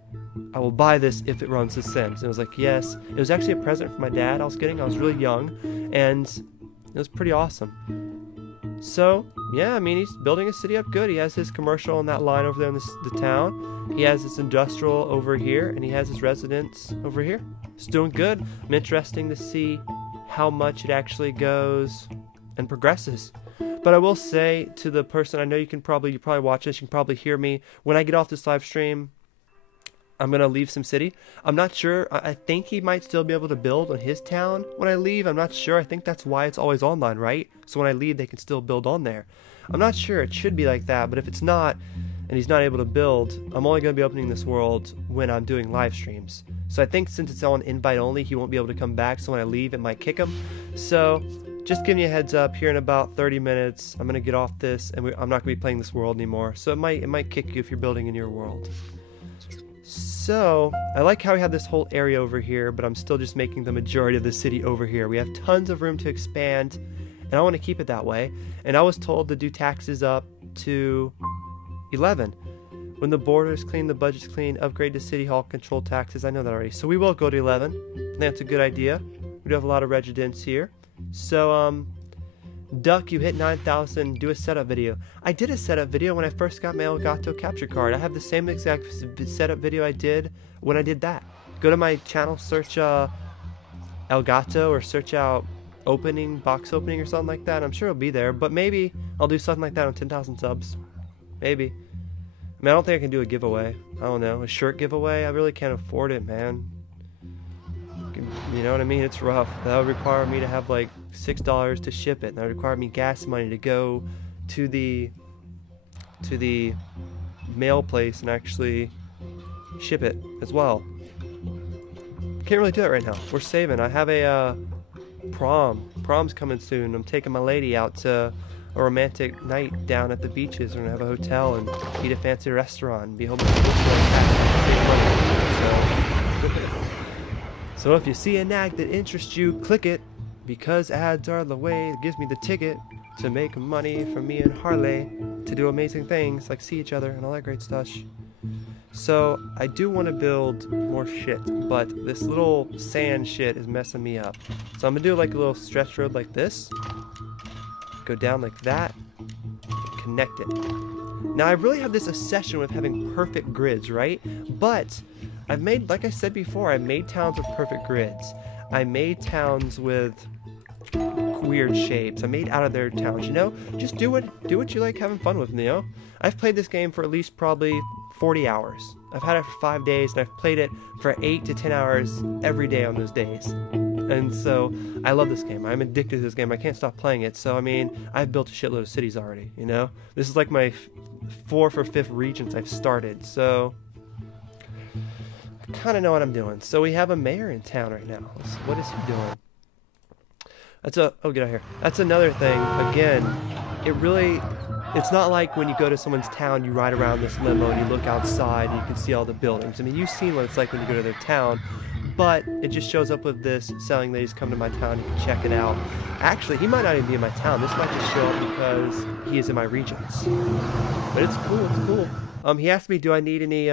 I will buy this if it runs The Sims. And it was like, yes. It was actually a present from my dad I was getting. I was really young, and it was pretty awesome. So, yeah, I mean, he's building his city up good. He has his commercial on that line over there in the town. He has his industrial over here, and he has his residence over here. It's doing good. I'm interested to see how much it actually goes and progresses. But I will say to the person, I know you probably watch this, you can probably hear me. When I get off this live stream, I'm going to leave SimCity. I'm not sure. I think he might still be able to build on his town when I leave. I'm not sure. I think that's why it's always online, right? So when I leave, they can still build on there. I'm not sure. It should be like that. But if it's not, and he's not able to build, I'm only going to be opening this world when I'm doing live streams. So I think since it's on invite only, he won't be able to come back. So when I leave, it might kick him. So just giving you a heads up, here in about 30 minutes, I'm going to get off this, and I'm not going to be playing this world anymore. So it might kick you if you're building in your world. So, I like how we have this whole area over here, but I'm still just making the majority of the city over here. We have tons of room to expand, and I want to keep it that way. And I was told to do taxes up to 11. When the border's clean, the budget's clean, upgrade to City Hall, control taxes. I know that already. So we will go to 11. I think that's a good idea. We do have a lot of residents here. So, Duck, you hit 9,000, do a setup video. I did a setup video when I first got my Elgato capture card. I have the same exact setup video I did when I did that. Go to my channel, search Elgato, or search out box opening or something like that. I'm sure it'll be there, but maybe I'll do something like that on 10,000 subs. Maybe. I mean, I don't think I can do a giveaway. I don't know, a shirt giveaway? I really can't afford it, man. You know what I mean? It's rough. That would require me to have like $6 to ship it. And that would require me gas money to go to the mail place and actually ship it as well. Can't really do that right now. We're saving. I have a prom. Prom's coming soon. I'm taking my lady out to a romantic night down at the beaches. We're gonna have a hotel and eat a fancy restaurant and be home with So if you see an ad that interests you, click it, because ads are the way that gives me the ticket to make money from me and Harley to do amazing things like see each other and all that great stuff. So I do want to build more shit, but this little sand shit is messing me up. So I'm going to do like a little stretch road like this, go down like that, and connect it. Now I really have this obsession with having perfect grids, right? But I've made, like I said before, I made towns with perfect grids. I made towns with weird shapes. I made out of their towns, you know? Just do what you like having fun with, you know? I've played this game for at least probably 40 hours. I've had it for 5 days, and I've played it for 8 to 10 hours every day on those days. And so, I love this game. I'm addicted to this game. I can't stop playing it. So, I mean, I've built a shitload of cities already, you know? This is like my 4th or 5th regions I've started, so I kind of know what I'm doing. So we have a mayor in town right now. What is he doing? Oh, get out here. That's another thing. Again, it's not like when you go to someone's town, you ride around this limo and you look outside and you can see all the buildings. I mean, you've seen what it's like when you go to their town, but it just shows up with this selling that he's come to my town. You can check it out. Actually, he might not even be in my town. This might just show up because he is in my regions. But it's cool. It's cool. He asked me, do I need any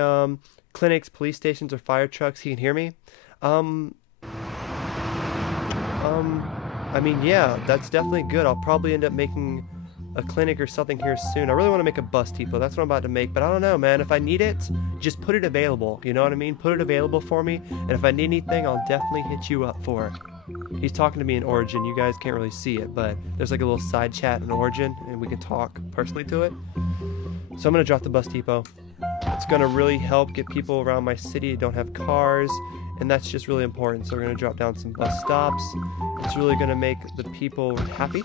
clinics, police stations, or fire trucks? He can hear me. I mean, yeah, that's definitely good. I'll probably end up making a clinic or something here soon. I really want to make a bus depot. That's what I'm about to make, but I don't know, man. If I need it, just put it available. You know what I mean? Put it available for me, and if I need anything, I'll definitely hit you up for it. He's talking to me in Origin. You guys can't really see it, but there's like a little side chat in Origin, and we can talk personally to it. So I'm going to drop the bus depot. It's going to really help get people around my city who don't have cars, and that's just really important. So we're going to drop down some bus stops. It's really going to make the people happy.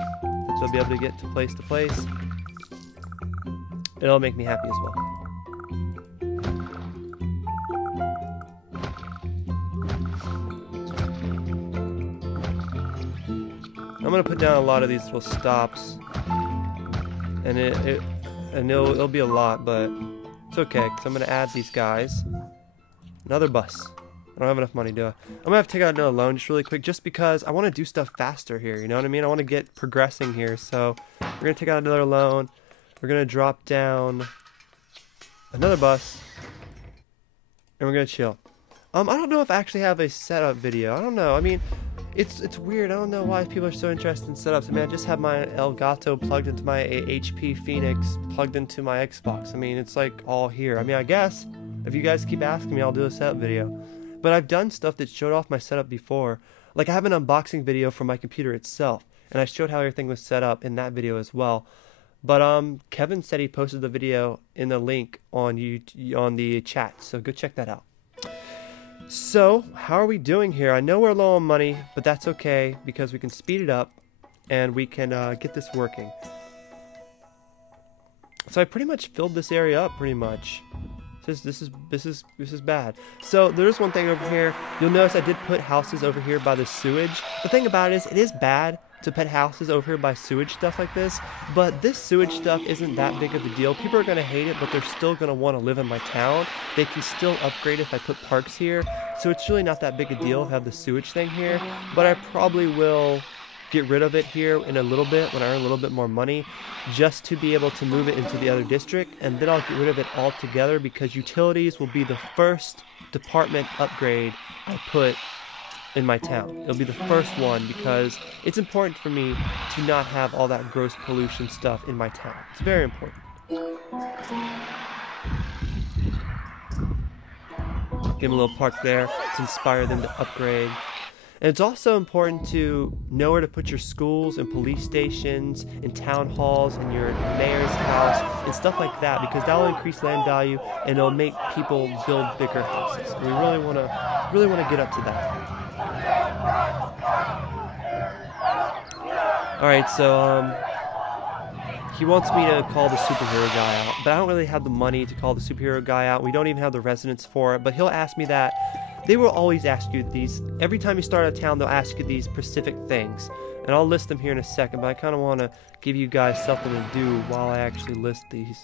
They'll be able to get to place. It'll make me happy as well. I'm going to put down a lot of these little stops, and it'll be a lot, but it's okay, because I'm going to add these guys. Another bus. I don't have enough money, do I? I'm going to have to take out another loan just really quick, just because I want to do stuff faster here, you know what I mean? I want to get progressing here, so we're going to take out another loan. We're going to drop down another bus. and we're gonna chill. I don't know if I actually have a setup video. I don't know. I mean, it's weird. I don't know why people are so interested in setups. I mean, I just have my Elgato plugged into my HP Phoenix, plugged into my Xbox. I mean, it's like all here. I mean, I guess if you guys keep asking me, I'll do a setup video. But I've done stuff that showed off my setup before. Like I have an unboxing video for my computer itself, and I showed how everything was set up in that video as well. But Kevin said he posted the video in the link on the chat, so go check that out. So, how are we doing here? I know we're low on money, but that's okay because we can speed it up and we can get this working. So I pretty much filled this area up pretty much. This is bad. So there's one thing over here. You'll notice I did put houses over here by the sewage. The thing about it is bad to put houses over here by sewage stuff like this, but this sewage stuff isn't that big of a deal. People are going to hate it, but they're still going to want to live in my town. They can still upgrade if I put parks here, so it's really not that big a deal to have the sewage thing here, but I probably will get rid of it here in a little bit when I earn a little bit more money, just to be able to move it into the other district, and then I'll get rid of it altogether because utilities will be the first department upgrade I put in my town. It'll be the first one because it's important for me to not have all that gross pollution stuff in my town. It's very important. Give them a little park there to inspire them to upgrade. And it's also important to know where to put your schools and police stations and town halls and your mayor's house and stuff like that, because that will increase land value and it'll make people build bigger houses. And we really want to get up to that. Alright, so he wants me to call the superhero guy out, but I don't really have the money to call the superhero guy out. We don't even have the residents for it, but he'll ask me that. They will always ask you these. Every time you start a town, they'll ask you these specific things. And I'll list them here in a second, but I kind of want to give you guys something to do while I actually list these.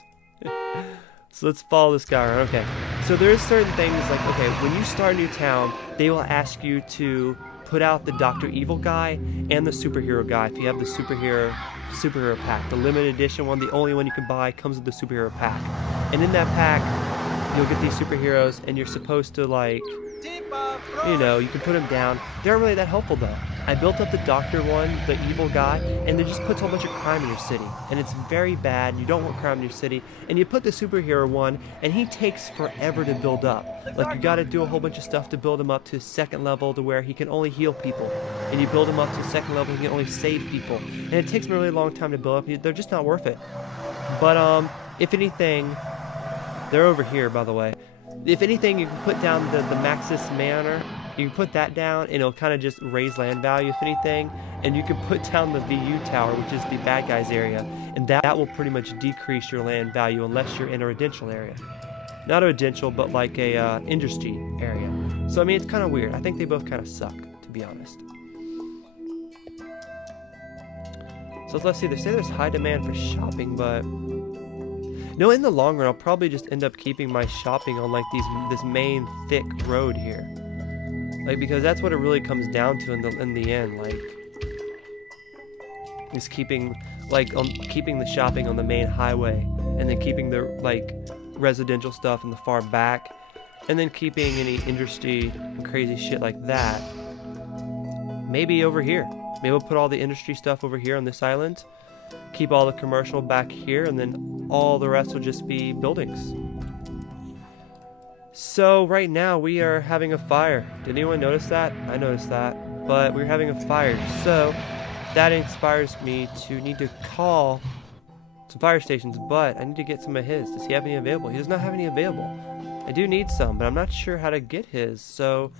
So let's follow this guy around. Okay, so there's certain things like, okay, when you start a new town, they will ask you to put out the Dr. Evil guy and the superhero guy if you have the superhero pack. The limited edition one, the only one you can buy, comes with the superhero pack. And in that pack, you'll get these superheroes, and you're supposed to, like, you know, you can put them down. They aren't really that helpful though. I built up the doctor one, the evil guy, and it just puts a whole bunch of crime in your city. And it's very bad. You don't want crime in your city. And you put the superhero one, and he takes forever to build up. Like, you gotta do a whole bunch of stuff to build him up to second level to where he can only heal people. And you build him up to second level, he can only save people. And it takes him a really long time to build up. They're just not worth it. But, if anything, they're over here, by the way. If anything, you can put down the Maxis Manor. You can put that down, and it'll kind of just raise land value, if anything. And you can put down the VU Tower, which is the bad guys area, and that will pretty much decrease your land value unless you're in a residential area. Not a residential, but like a industry area. So, I mean, it's kind of weird. I think they both kind of suck, to be honest. So let's see. They say there's high demand for shopping, but... no, in the long run, I'll probably just end up keeping my shopping on like this main thick road here, like, because that's what it really comes down to in the end. Like, is keeping the shopping on the main highway, and then keeping the like residential stuff in the far back, and then keeping any industry and crazy shit like that maybe over here. Maybe we'll put all the industry stuff over here on this island. Keep all the commercial back here, and then all the rest will just be buildings. So right now we are having a fire. Did anyone notice that? I noticed that. But we're having a fire. So that inspires me to need to call some fire stations, but I need to get some of his. Does he have any available? He does not have any available. I do need some, but I'm not sure how to get his. So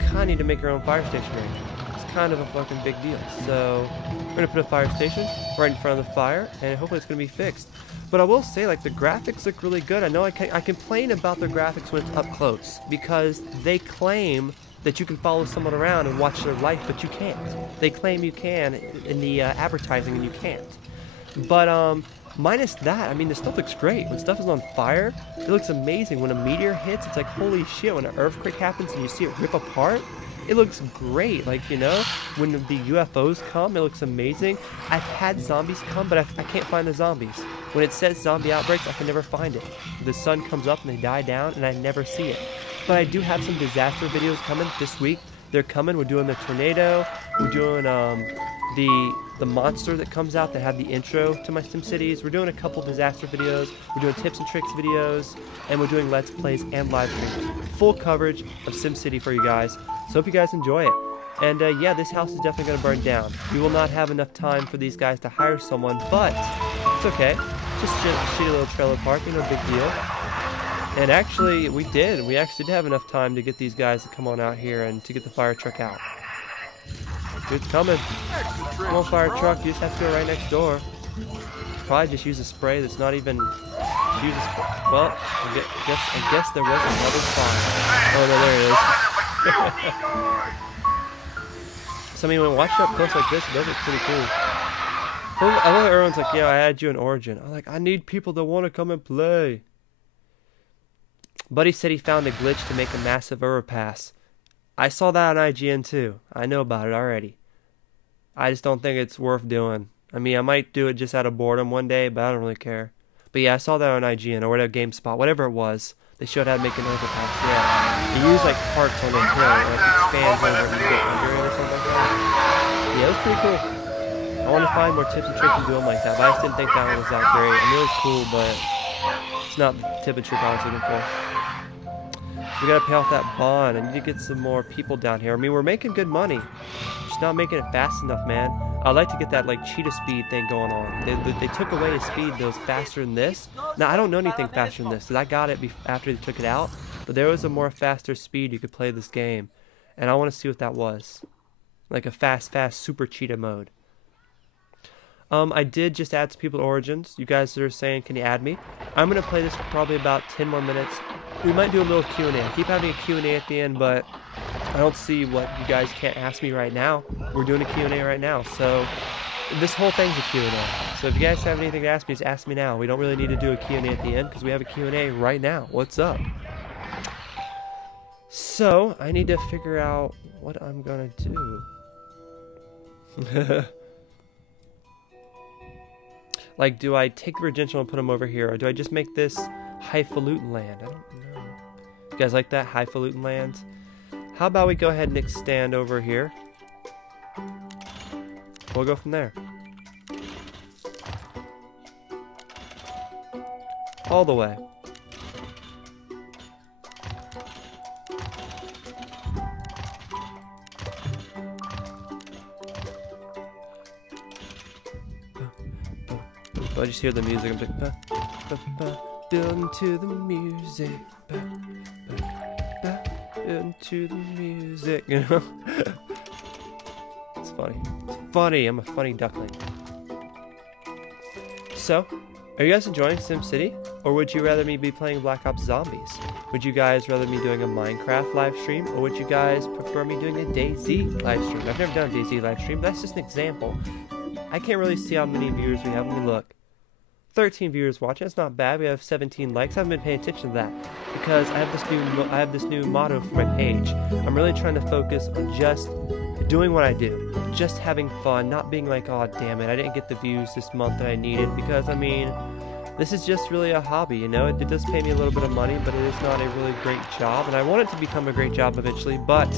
kind of need to make our own fire station right now. Kind of a fucking big deal. So we're gonna put a fire station right in front of the fire, and hopefully it's gonna be fixed. But I will say, like, the graphics look really good. I know I complain about the graphics when it's up close because they claim that you can follow someone around and watch their life, but you can't. They claim you can in the advertising, and you can't. But minus that, I mean, the stuff looks great. When stuff is on fire, it looks amazing. When a meteor hits, it's like, holy shit. When an earthquake happens and you see it rip apart, it looks great. Like, you know, when the UFOs come, it looks amazing. I've had zombies come, but I can't find the zombies. When it says zombie outbreaks, I can never find it. The sun comes up and they die down, and I never see it. But I do have some disaster videos coming this week. They're coming. We're doing the tornado. We're doing the monster that comes out that have the intro to my SimCities. We're doing a couple disaster videos. We're doing tips and tricks videos, and we're doing Let's Plays and live streams. Full coverage of SimCity for you guys. So hope you guys enjoy it. And yeah, this house is definitely going to burn down. We will not have enough time for these guys to hire someone, but it's okay. Just a shitty little trailer park, no big deal. And actually, we actually did have enough time to get these guys to come on out here and to get the fire truck out. It's coming. Come on, fire truck. You just have to go right next door. Probably just use a spray that's not even... Use a spray. Well, I guess there was another fire. Oh, no, there it is. So, I mean, when watching up close like this, it does look pretty cool. I love that everyone's like, yeah, I added you an Origin. I'm like, I need people that want to come and play. Buddy said he found a glitch to make a massive overpass. I saw that on IGN too. I know about it already. I just don't think it's worth doing. I mean, I might do it just out of boredom one day, but I don't really care. But yeah, I saw that on IGN or whatever, GameSpot, whatever it was. They showed how to make an overpass. Yeah, you use like parts on a hill, and like expands over and you go under it or something like that. Yeah, it was pretty cool. I want to find more tips and tricks and do them like that, but I just didn't think that one was that great. I mean, it was cool, but it's not the tip and trick I was looking for. We gotta pay off that bond. I need to get some more people down here. I mean, we're making good money. Just not making it fast enough, man. I'd like to get that like cheetah speed thing going on. They took away a speed that was faster than this. Now, I don't know anything faster than this, because I got it after they took it out. But there was a more faster speed you could play this game. And I want to see what that was. Like a fast super cheetah mode. I did just add some people to Origins. You guys are saying, can you add me? I'm going to play this for probably about 10 more minutes. We might do a little Q&A. I keep having a Q&A at the end, but I don't see what you guys can't ask me right now. We're doing a Q&A right now, so this whole thing's a Q&A. So if you guys have anything to ask me, just ask me now. We don't really need to do a Q&A at the end because we have a Q&A right now. What's up? So, I need to figure out what I'm going to do. Like, do I take the Residential and put them over here, or do I just make this Highfalutin land? I don't know. You guys like that? Highfalutin land? How about we go ahead and extend over here? We'll go from there. All the way. I just hear the music. I'm like, building to the music, building to the music. You know, it's funny. It's funny. I'm a funny duckling. So, are you guys enjoying SimCity, or would you rather me be playing Black Ops Zombies? Would you guys rather me doing a Minecraft live stream, or would you guys prefer me doing a DayZ live stream? I've never done a DayZ live stream. But that's just an example. I can't really see how many viewers we have. Let me look. 13 viewers watching. That's not bad. We have 17 likes. I haven't been paying attention to that because I have this new motto for my page. I'm really trying to focus on just doing what I do, just having fun, not being like, oh damn it, I didn't get the views this month that I needed, because I mean, this is just really a hobby, you know. It does pay me a little bit of money, but it is not a really great job, and I want it to become a great job eventually. But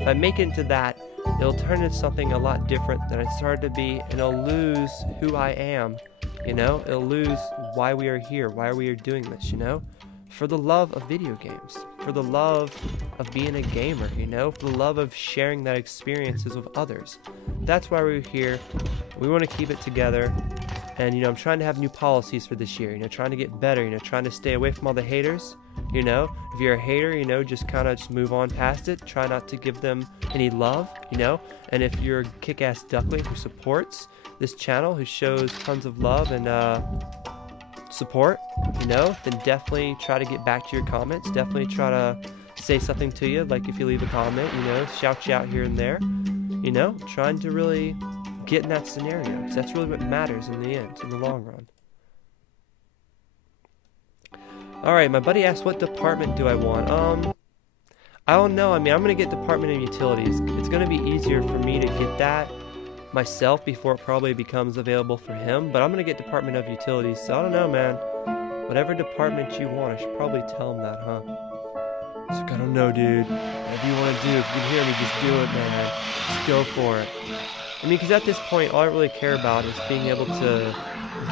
if I make it into that, it'll turn into something a lot different than it started to be, and it'll lose who I am. You know, it'll lose why we are here, why we are doing this, you know? For the love of video games, for the love of being a gamer, you know? For the love of sharing that experiences with others. That's why we're here. We want to keep it together. And, you know, I'm trying to have new policies for this year, you know, trying to get better, you know, trying to stay away from all the haters, you know? If you're a hater, you know, just kind of just move on past it. Try not to give them any love, you know? And if you're a kick-ass duckling who supports this channel, who shows tons of love and support, you know, then definitely try to get back to your comments. Definitely try to say something to you, like if you leave a comment, you know, shout you out here and there, you know, trying to really get in that scenario, because that's really what matters in the end, in the long run. Alright, my buddy asked, what department do I want? I don't know. I mean, I'm going to get Department of Utilities. It's going to be easier for me to get that myself before it probably becomes available for him, but I'm going to get Department of Utilities, so I don't know, man. Whatever department you want, I should probably tell him that, huh? It's like, I don't know, dude. Whatever you want to do, if you can hear me, just do it, man. Just go for it. I mean, because at this point, all I really care about is being able to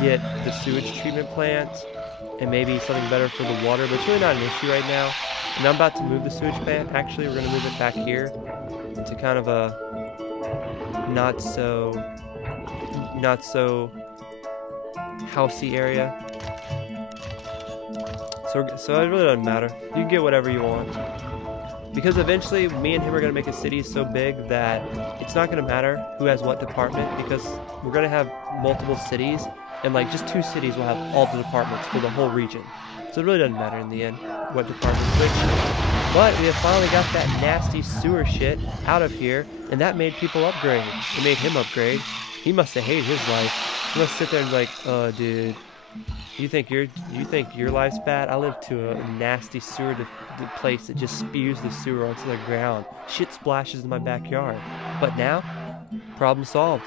get the sewage treatment plant and maybe something better for the water, but it's really not an issue right now. And I'm about to move the sewage plant. Actually, we're going to move it back here into kind of a not so housey area. So it really doesn't matter. You can get whatever you want. Because eventually, me and him are going to make a city so big that it's not going to matter who has what department, because we're going to have multiple cities, and like just 2 cities will have all the departments for the whole region. So it really doesn't matter in the end what department's which. But we have finally got that nasty sewer shit out of here, and that made people upgrade. It made him upgrade. He must have hated his life. He must sit there and be like, oh, dude, you think your life's bad? I live to a nasty sewer place that just spews the sewer onto the ground. Shit splashes in my backyard. But now, problem solved.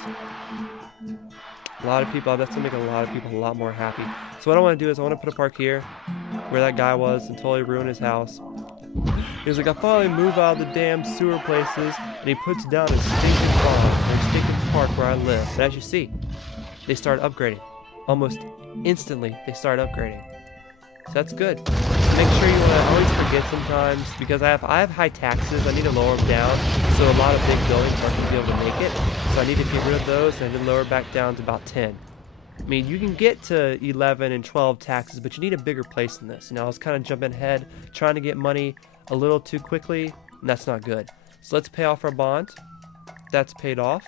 A lot of people, that's gonna make a lot of people a lot more happy. So what I want to do is I want to put a park here where that guy was and totally ruin his house. He was like, I finally move out of the damn sewer places, and he puts down a stinking farm, or stinking park where I live. But as you see, they started upgrading. Almost instantly, they started upgrading. So that's good. So make sure you want to always forget sometimes, because I have high taxes. I need to lower them down, so a lot of big buildings aren't going to be able to make it. So I need to get rid of those and then lower back down to about 10. I mean, you can get to 11 and 12 taxes, but you need a bigger place than this. You know, I was kind of jumping ahead, trying to get money a little too quickly, and that's not good. So let's pay off our bond. That's paid off.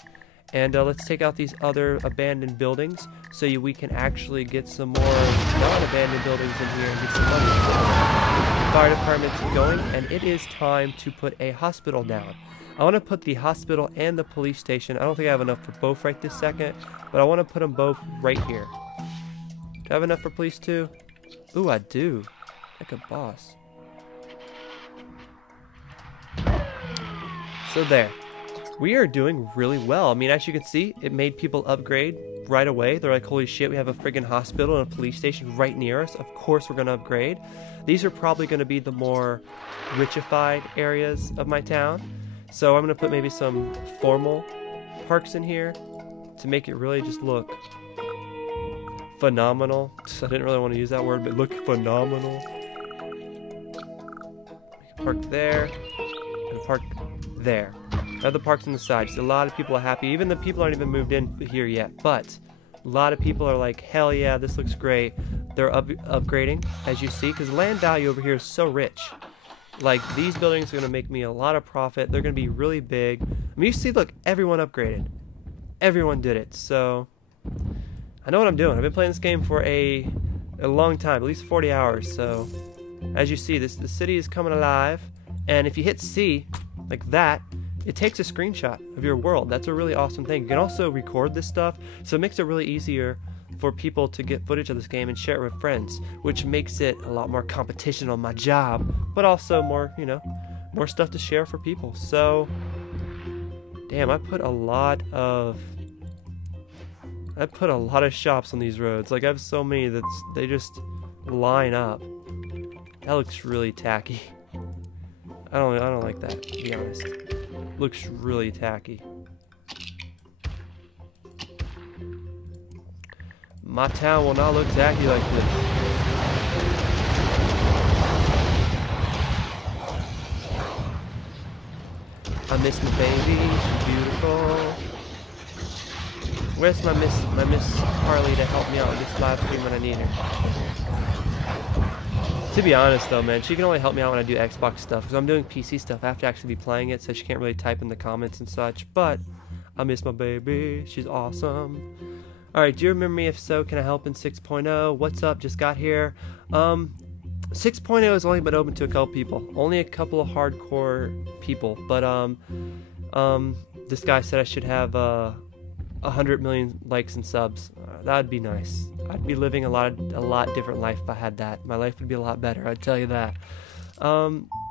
And let's take out these other abandoned buildings so we can actually get some more non-abandoned buildings in here and get some money. Fire department's going, and it is time to put a hospital down. I want to put the hospital and the police station. I don't think I have enough for both right this second, but I want to put them both right here. Do I have enough for police too? Ooh, I do. Like a boss. So there. We are doing really well. I mean, as you can see, it made people upgrade right away. They're like, holy shit, we have a friggin' hospital and a police station right near us. Of course we're going to upgrade. These are probably going to be the more richified areas of my town. So I'm going to put maybe some formal parks in here to make it really just look phenomenal. I didn't really want to use that word, but look phenomenal. Make a park there and a park there. Other parks on the side. Just a lot of people are happy. Even the people aren't even moved in here yet. But a lot of people are like, hell yeah, this looks great. They're upgrading, as you see, because land value over here is so rich. Like, these buildings are going to make me a lot of profit. They're going to be really big. I mean, you see, look, everyone upgraded. Everyone did it. So, I know what I'm doing. I've been playing this game for a long time, at least 40 hours. So, as you see, the city is coming alive. And if you hit C, like that, it takes a screenshot of your world. That's a really awesome thing. You can also record this stuff, so it makes it really easier for people to get footage of this game and share it with friends, which makes it a lot more competition on my job, but also more, you know, more stuff to share for people. So, damn, I put a lot of shops on these roads. Like, I have so many that they just line up. That looks really tacky. I don't like that, to be honest. Looks really tacky. My town will not look tacky like this. I miss my baby, she's beautiful. Where's my Miss Harley to help me out with this live stream when I need her? To be honest though, man, she can only help me out when I do Xbox stuff, because I'm doing PC stuff. I have to actually be playing it, so she can't really type in the comments and such. But I miss my baby. She's awesome. Alright, do you remember me? If so, can I help in 6.0? What's up? Just got here. 6.0 has only been open to a couple people. Only a couple of hardcore people. But this guy said I should have 100 million likes and subs. That'd be nice. I'd be living a lot different life if I had that. My life would be a lot better, I'd tell you that.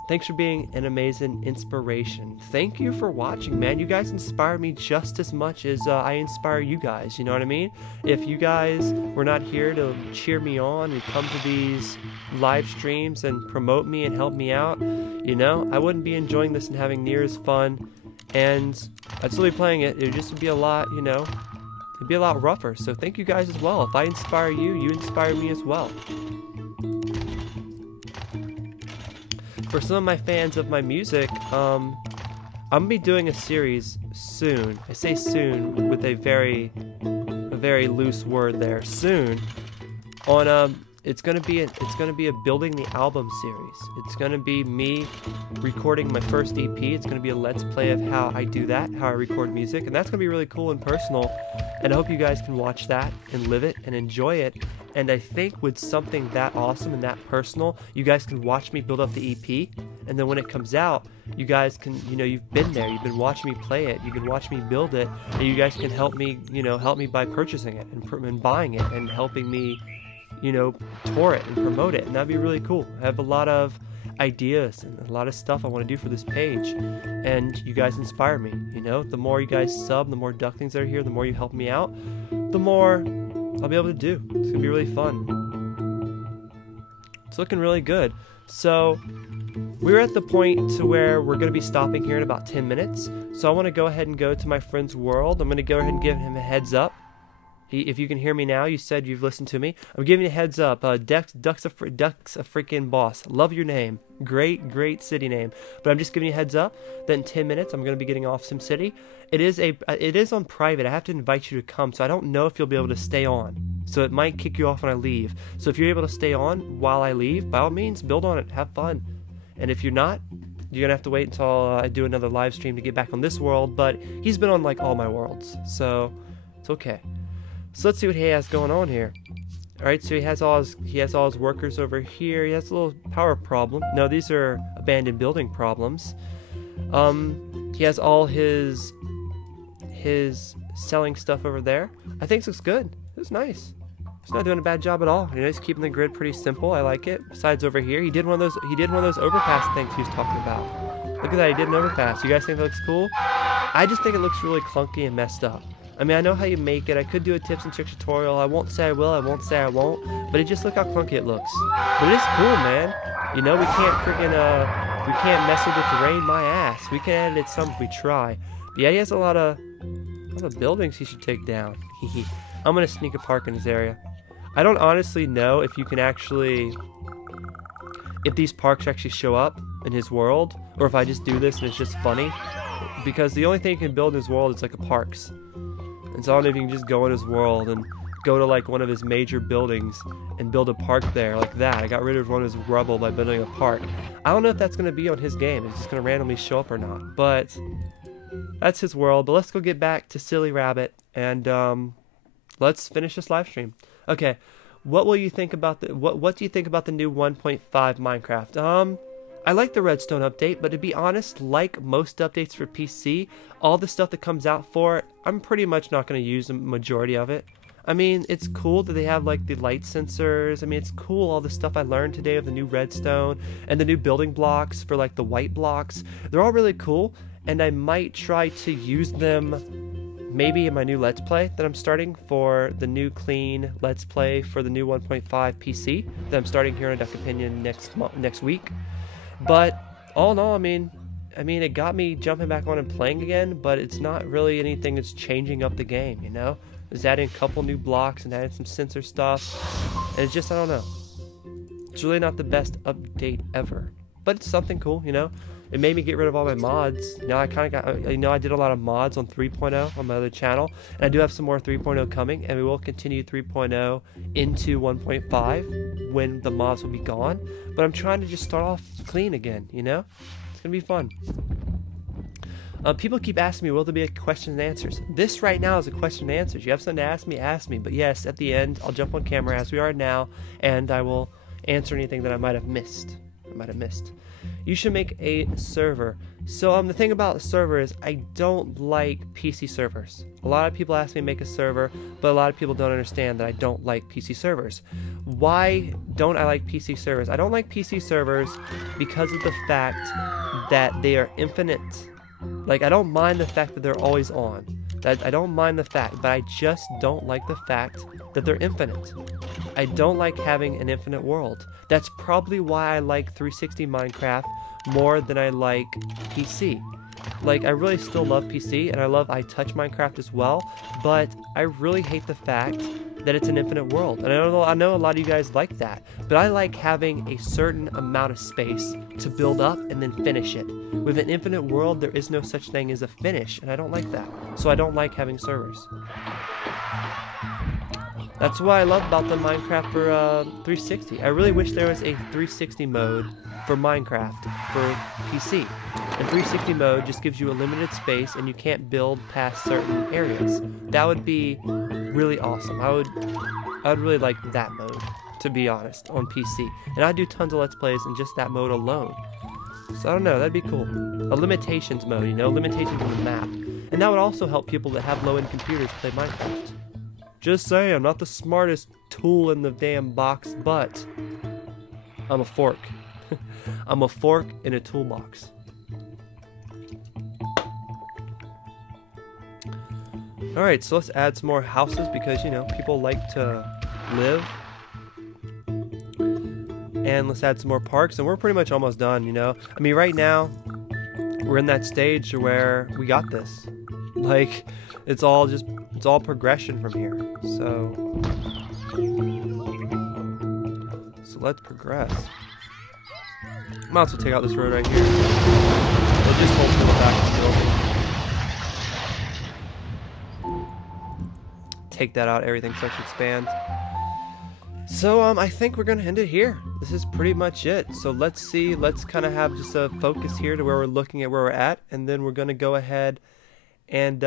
Thank Thanks for being an amazing inspiration. Thank you for watching, man. You guys inspire me just as much as I inspire you guys, you know what I mean? If you guys were not here to cheer me on and come to these live streams and promote me and help me out, you know, I wouldn't be enjoying this and having near as fun, and I'd still be playing it. It would just be a lot, you know, it'd be a lot rougher. So thank you guys as well. If I inspire you, you inspire me as well. For some of my fans of my music, I'm gonna be doing a series soon. I say soon with a very loose word there. Soon, on it's gonna be a building the album series. It's gonna be me recording my first EP. It's gonna be a let's play of how I do that, how I record music, and that's gonna be really cool and personal. And I hope you guys can watch that and live it and enjoy it. And I think with something that awesome and that personal, you guys can watch me build up the EP, and then when it comes out, you guys can, you know, you've been there, you've been watching me play it, you can watch me build it, and you guys can help me, you know, help me by purchasing it and buying it and helping me, you know, tour it and promote it, and that'd be really cool. I have a lot of ideas and a lot of stuff I want to do for this page, and you guys inspire me, you know. The more you guys sub, the more ducklings that are here, the more you help me out, the more I'll be able to do. It's gonna be really fun. It's looking really good. So we're at the point to where we're gonna be stopping here in about 10 minutes. So I want to go ahead and go to my friend's world. I'm gonna go ahead and give him a heads up. If you can hear me now, you said you've listened to me. I'm giving you a heads up. Duck's a freaking boss. Love your name. Great city name. But I'm just giving you a heads up that in 10 minutes I'm going to be getting off SimCity. It is on private. I have to invite you to come, so I don't know if you'll be able to stay on. So it might kick you off when I leave. So if you're able to stay on while I leave, by all means, build on it. Have fun. And if you're not, you're going to have to wait until I do another live stream to get back on this world. But he's been on like all my worlds, so it's okay. So let's see what he has going on here. Alright, so he has all his workers over here. He has a little power problem. No, these are abandoned building problems. He has all his selling stuff over there. I think this looks good. It's nice. He's not doing a bad job at all. You know, he's keeping the grid pretty simple. I like it. Besides over here, he did one of those overpass things he was talking about. Look at that, he did an overpass. You guys think that looks cool? I just think it looks really clunky and messed up. I mean, I know how you make it. I could do a tips and tricks tutorial. I won't say I will. I won't say I won't. But it just look how clunky it looks. But it is cool, man. You know, we can't mess with the terrain. My ass. We can edit it some if we try. But yeah, he has a lot of buildings he should take down. I'm gonna sneak a park in his area. I don't honestly know if you can actually, if these parks actually show up in his world, or if I just do this and it's just funny. Because the only thing you can build in his world is like a parks. And so I don't know if you can just go in his world and go to like one of his major buildings and build a park there like that. I got rid of one of his rubble by building a park. I don't know if that's going to be on his game. It's just going to randomly show up or not. But that's his world. But let's go get back to Silly Rabbit and let's finish this live stream. Okay, what will you think about the what do you think about the new 1.5 Minecraft? I like the Redstone update, but to be honest, like most updates for PC, all the stuff that comes out for it, I'm pretty much not going to use the majority of it. I mean, it's cool that they have like the light sensors. I mean, it's cool all the stuff I learned today of the new redstone and the new building blocks for like the white blocks. They're all really cool, and I might try to use them maybe in my new Let's Play that I'm starting for the new clean Let's Play for the new 1.5 PC that I'm starting here on Duck Opinion next week. But all in all, I mean, it got me jumping back on and playing again, but it's not really anything that's changing up the game, you know? It's adding a couple new blocks and adding some sensor stuff, and it's just, I don't know. It's really not the best update ever, but it's something cool, you know? It made me get rid of all my mods. You know, I kind of got, you know, I did a lot of mods on 3.0 on my other channel, and I do have some more 3.0 coming, and we will continue 3.0 into 1.5 when the mods will be gone. But I'm trying to just start off clean again, you know? It's gonna be fun. People keep asking me, will there be a question and answers? This right now is a question and answers. You have something to ask me. But yes, at the end, I'll jump on camera as we are now, and I will answer anything that I might have missed. You should make a server. So the thing about servers, I don't like PC servers. A lot of people ask me to make a server, but a lot of people don't understand that I don't like PC servers. Why don't I like PC servers? I don't like PC servers because of the fact that they are infinite. Like, I don't mind the fact that they're always on. I don't mind the fact, but I just don't like the fact that they're infinite. I don't like having an infinite world. That's probably why I like 360 Minecraft more than I like PC. Like, I really still love PC, and I touch Minecraft as well, but I really hate the fact that it's an infinite world. And I know a lot of you guys like that, but I like having a certain amount of space to build up and then finish it. With an infinite world, there is no such thing as a finish, and I don't like that. So I don't like having servers. That's what I love about the Minecraft for 360. I really wish there was a 360 mode for Minecraft for PC. And 360 mode just gives you a limited space and you can't build past certain areas. That would be really awesome. I would really like that mode, to be honest, on PC. And I do tons of Let's Plays in just that mode alone. So I don't know, that'd be cool. A limitations mode, you know, limitations on the map. And that would also help people that have low-end computers play Minecraft. Just saying, I'm not the smartest tool in the damn box, but I'm a fork. I'm a fork in a toolbox. Alright, so let's add some more houses because, you know, people like to live. And let's add some more parks, and we're pretty much almost done, you know. I mean, right now, we're in that stage where we got this. Like, it's all progression from here. So let's progress. Might as well take out this road right here. We'll just hold to the back of the building. Take that out, everything starts to expand. So I think we're gonna end it here. This is pretty much it. So let's kind of have just a focus here to where we're looking at where we're at, and then we're gonna go ahead and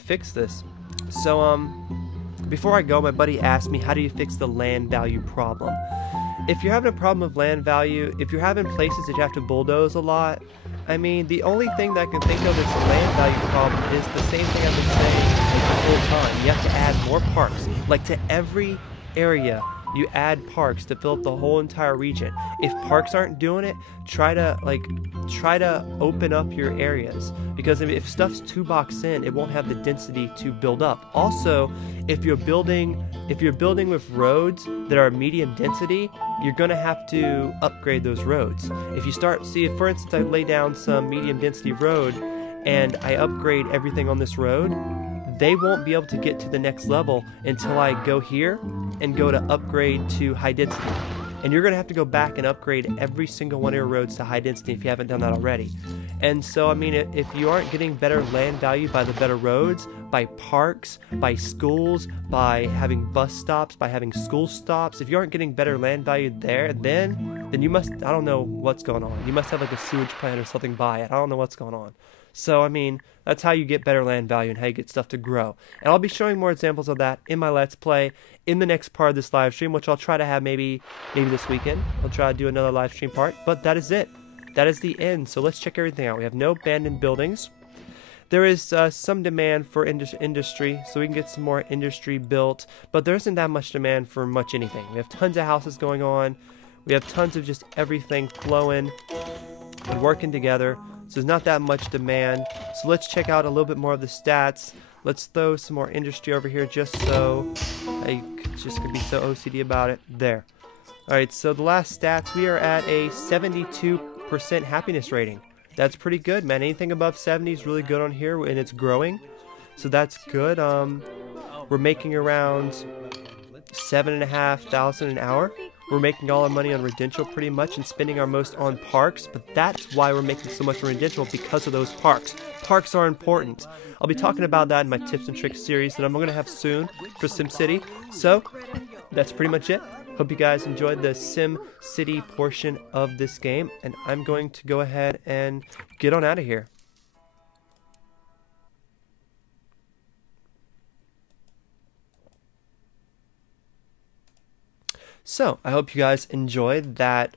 fix this. So before I go, my buddy asked me, how do you fix the land value problem? If you're having a problem with land value, if you're having places that you have to bulldoze a lot, I mean, the only thing that I can think of that's a land value problem is the same thing I've been saying like the whole time. You have to add more parks. Like, to every area, you add parks to fill up the whole entire region. If parks aren't doing it, try to open up your areas, because if stuff's too boxed in, it won't have the density to build up. Also, if you're building with roads that are medium density, you're gonna have to upgrade those roads. If you if for instance I lay down some medium density road and I upgrade everything on this road, they won't be able to get to the next level until I go here and go to upgrade to high density. And you're going to have to go back and upgrade every single one of your roads to high density if you haven't done that already. And so, I mean, if you aren't getting better land value by the better roads, by parks, by schools, by having bus stops, by having school stops, if you aren't getting better land value there, then you must, I don't know what's going on. You must have like a sewage plant or something by it. I don't know what's going on. So, I mean, that's how you get better land value and how you get stuff to grow. And I'll be showing more examples of that in my Let's Play in the next part of this live stream, which I'll try to have maybe this weekend. I'll try to do another live stream part, but that is it. That is the end. So let's check everything out. We have no abandoned buildings. There is some demand for industry, so we can get some more industry built, but there isn't that much demand for much anything. We have tons of houses going on. We have tons of just everything flowing and working together. So there's not that much demand. So let's check out a little bit more of the stats. Let's throw some more industry over here just so I just could be so OCD about it. There. Alright, so the last stats, we are at a 72% happiness rating. That's pretty good, man. Anything above 70 is really good on here, and it's growing. So that's good. We're making around 7,500 an hour. We're making all our money on residential pretty much and spending our most on parks, but that's why we're making so much on residential, because of those parks. Parks are important. I'll be talking about that in my tips and tricks series that I'm going to have soon for SimCity. So that's pretty much it. Hope you guys enjoyed the SimCity portion of this game, and I'm going to go ahead and get on out of here. So, I hope you guys enjoyed that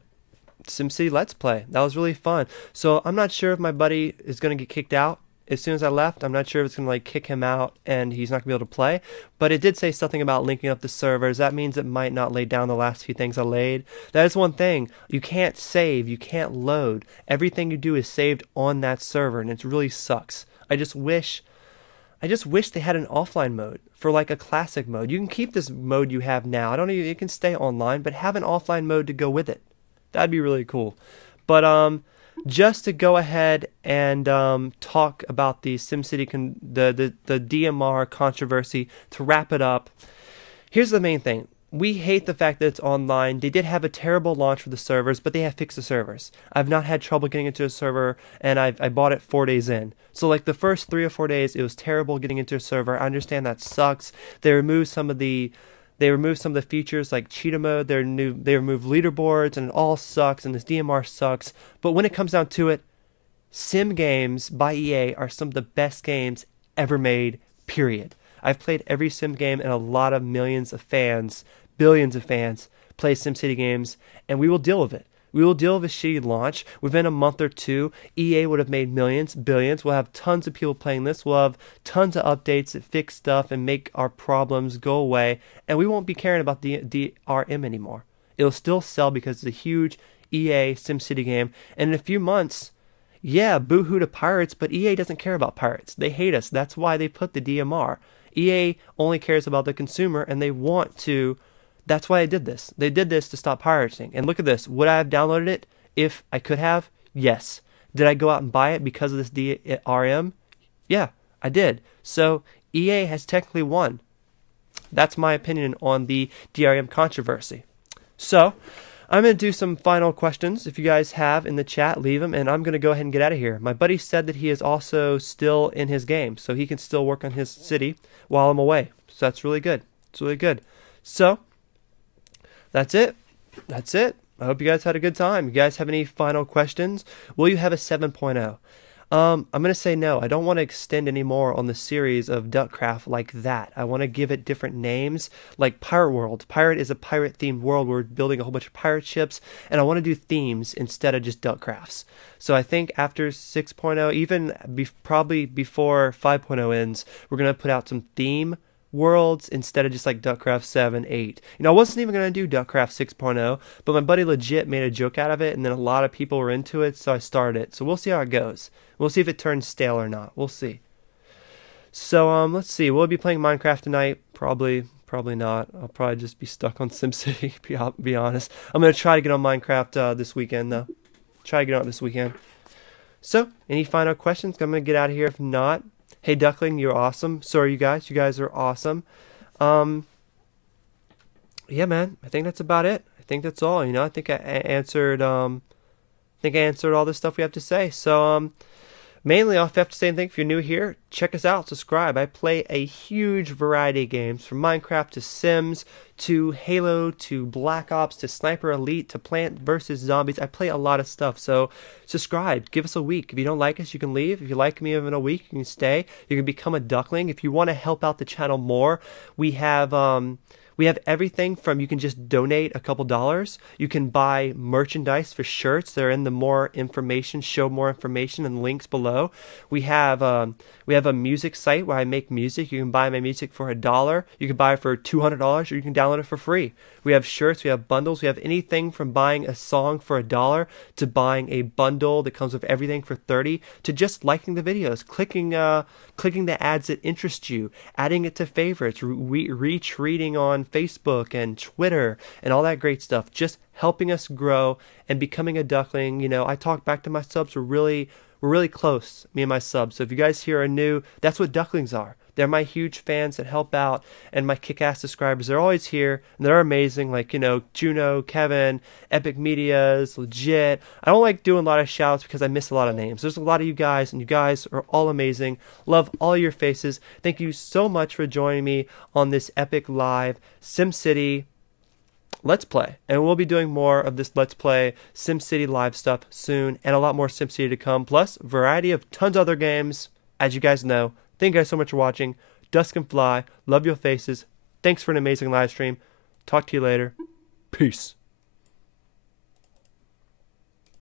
SimCity Let's Play. That was really fun. So I'm not sure if my buddy is going to get kicked out as soon as I left. I'm not sure if it's going to like kick him out and he's not going to be able to play. But it did say something about linking up the servers. That means it might not lay down the last few things I laid. That is one thing. You can't save. You can't load. Everything you do is saved on that server, and it really sucks. I just wish they had an offline mode for like a classic mode. You can keep this mode you have now. I don't know, it can stay online, but have an offline mode to go with it. That'd be really cool. But just to go ahead and talk about the SimCity the DMR controversy, to wrap it up. Here's the main thing. We hate the fact that it's online. They did have a terrible launch for the servers, but they have fixed the servers. I've not had trouble getting into a server, and I bought it 4 days in. So like the first 3 or 4 days, it was terrible getting into a server. I understand that sucks. They removed some of the features like cheetah mode. They removed leaderboards, and it all sucks, and this DMR sucks. But when it comes down to it, sim games by EA are some of the best games ever made, period. I've played every sim game, and a lot of millions of fans, billions of fans, play SimCity games, and we will deal with it. We will deal with a shitty launch. Within a month or two, EA would have made millions, billions. We'll have tons of people playing this. We'll have tons of updates that fix stuff and make our problems go away, and we won't be caring about the DRM anymore. It'll still sell because it's a huge EA SimCity game, and in a few months, yeah, boo-hoo to pirates, but EA doesn't care about pirates. They hate us. That's why they put the DMR. EA only cares about the consumer, and they want to. That's why they did this. They did this to stop pirating. And look at this. Would I have downloaded it if I could have? Yes. Did I go out and buy it because of this DRM? Yeah, I did. So EA has technically won. That's my opinion on the DRM controversy. So I'm going to do some final questions. If you guys have in the chat, leave them, and I'm going to go ahead and get out of here. My buddy said that he is also still in his game, so he can still work on his city while I'm away. So that's really good. It's really good. So that's it. That's it. I hope you guys had a good time. You guys have any final questions? Will you have a 7.0? I'm going to say no. I don't want to extend any more on the series of Duckcraft like that. I want to give it different names, like Pirate World. Pirate is a pirate-themed world. We're building a whole bunch of pirate ships, and I want to do themes instead of just Duckcrafts. So I think after 6.0, even probably before 5.0 ends, we're going to put out some theme worlds instead of just like Duckcraft 7, 8. You know, I wasn't even going to do Duckcraft 6.0, but my buddy legit made a joke out of it, and then a lot of people were into it, so I started it. So we'll see how it goes. We'll see if it turns stale or not. We'll see. So let's see. We'll be playing Minecraft tonight. Probably not. I'll probably just be stuck on SimCity, be honest. I'm going to try to get on Minecraft this weekend, though. Try to get on it this weekend. So, any final questions? I'm going to get out of here. If not, hey, Duckling, you're awesome. So are you guys. You guys are awesome. Yeah, man. I think that's about it. I think that's all. You know, I think I answered. I answered all the stuff we have to say. So, mainly, I'll have to say anything. If you're new here, check us out. Subscribe. I play a huge variety of games, from Minecraft to Sims to Halo to Black Ops to Sniper Elite to Plant vs. Zombies. I play a lot of stuff. So subscribe. Give us a week. If you don't like us, you can leave. If you like me in a week, you can stay. You can become a Duckling. If you want to help out the channel more, we have everything from, you can just donate a couple dollars. You can buy merchandise for shirts. They're in the more information, show more information, and links below. We have a music site where I make music. You can buy my music for $1. You can buy it for $200, or you can download it for free. We have shirts. We have bundles. We have anything from buying a song for $1 to buying a bundle that comes with everything for $30 to just liking the videos, clicking the ads that interest you, adding it to favorites, retweeting on Facebook and Twitter and all that great stuff. Just helping us grow and becoming a Duckling. You know, I talk back to my subs. We're really close, me and my subs. So if you guys here are new, that's what Ducklings are. They're my huge fans that help out, and my kick-ass subscribers. They're always here, and they're amazing. Like, you know, Juno, Kevin, Epic Medias, Legit. I don't like doing a lot of shouts because I miss a lot of names. There's a lot of you guys, and you guys are all amazing. Love all your faces. Thank you so much for joining me on this epic live SimCity Let's Play. And we'll be doing more of this Let's Play SimCity live stuff soon, and a lot more SimCity to come, plus a variety of tons of other games, as you guys know. Thank you guys so much for watching. Dusk and Fly. Love your faces. Thanks for an amazing live stream. Talk to you later. Peace.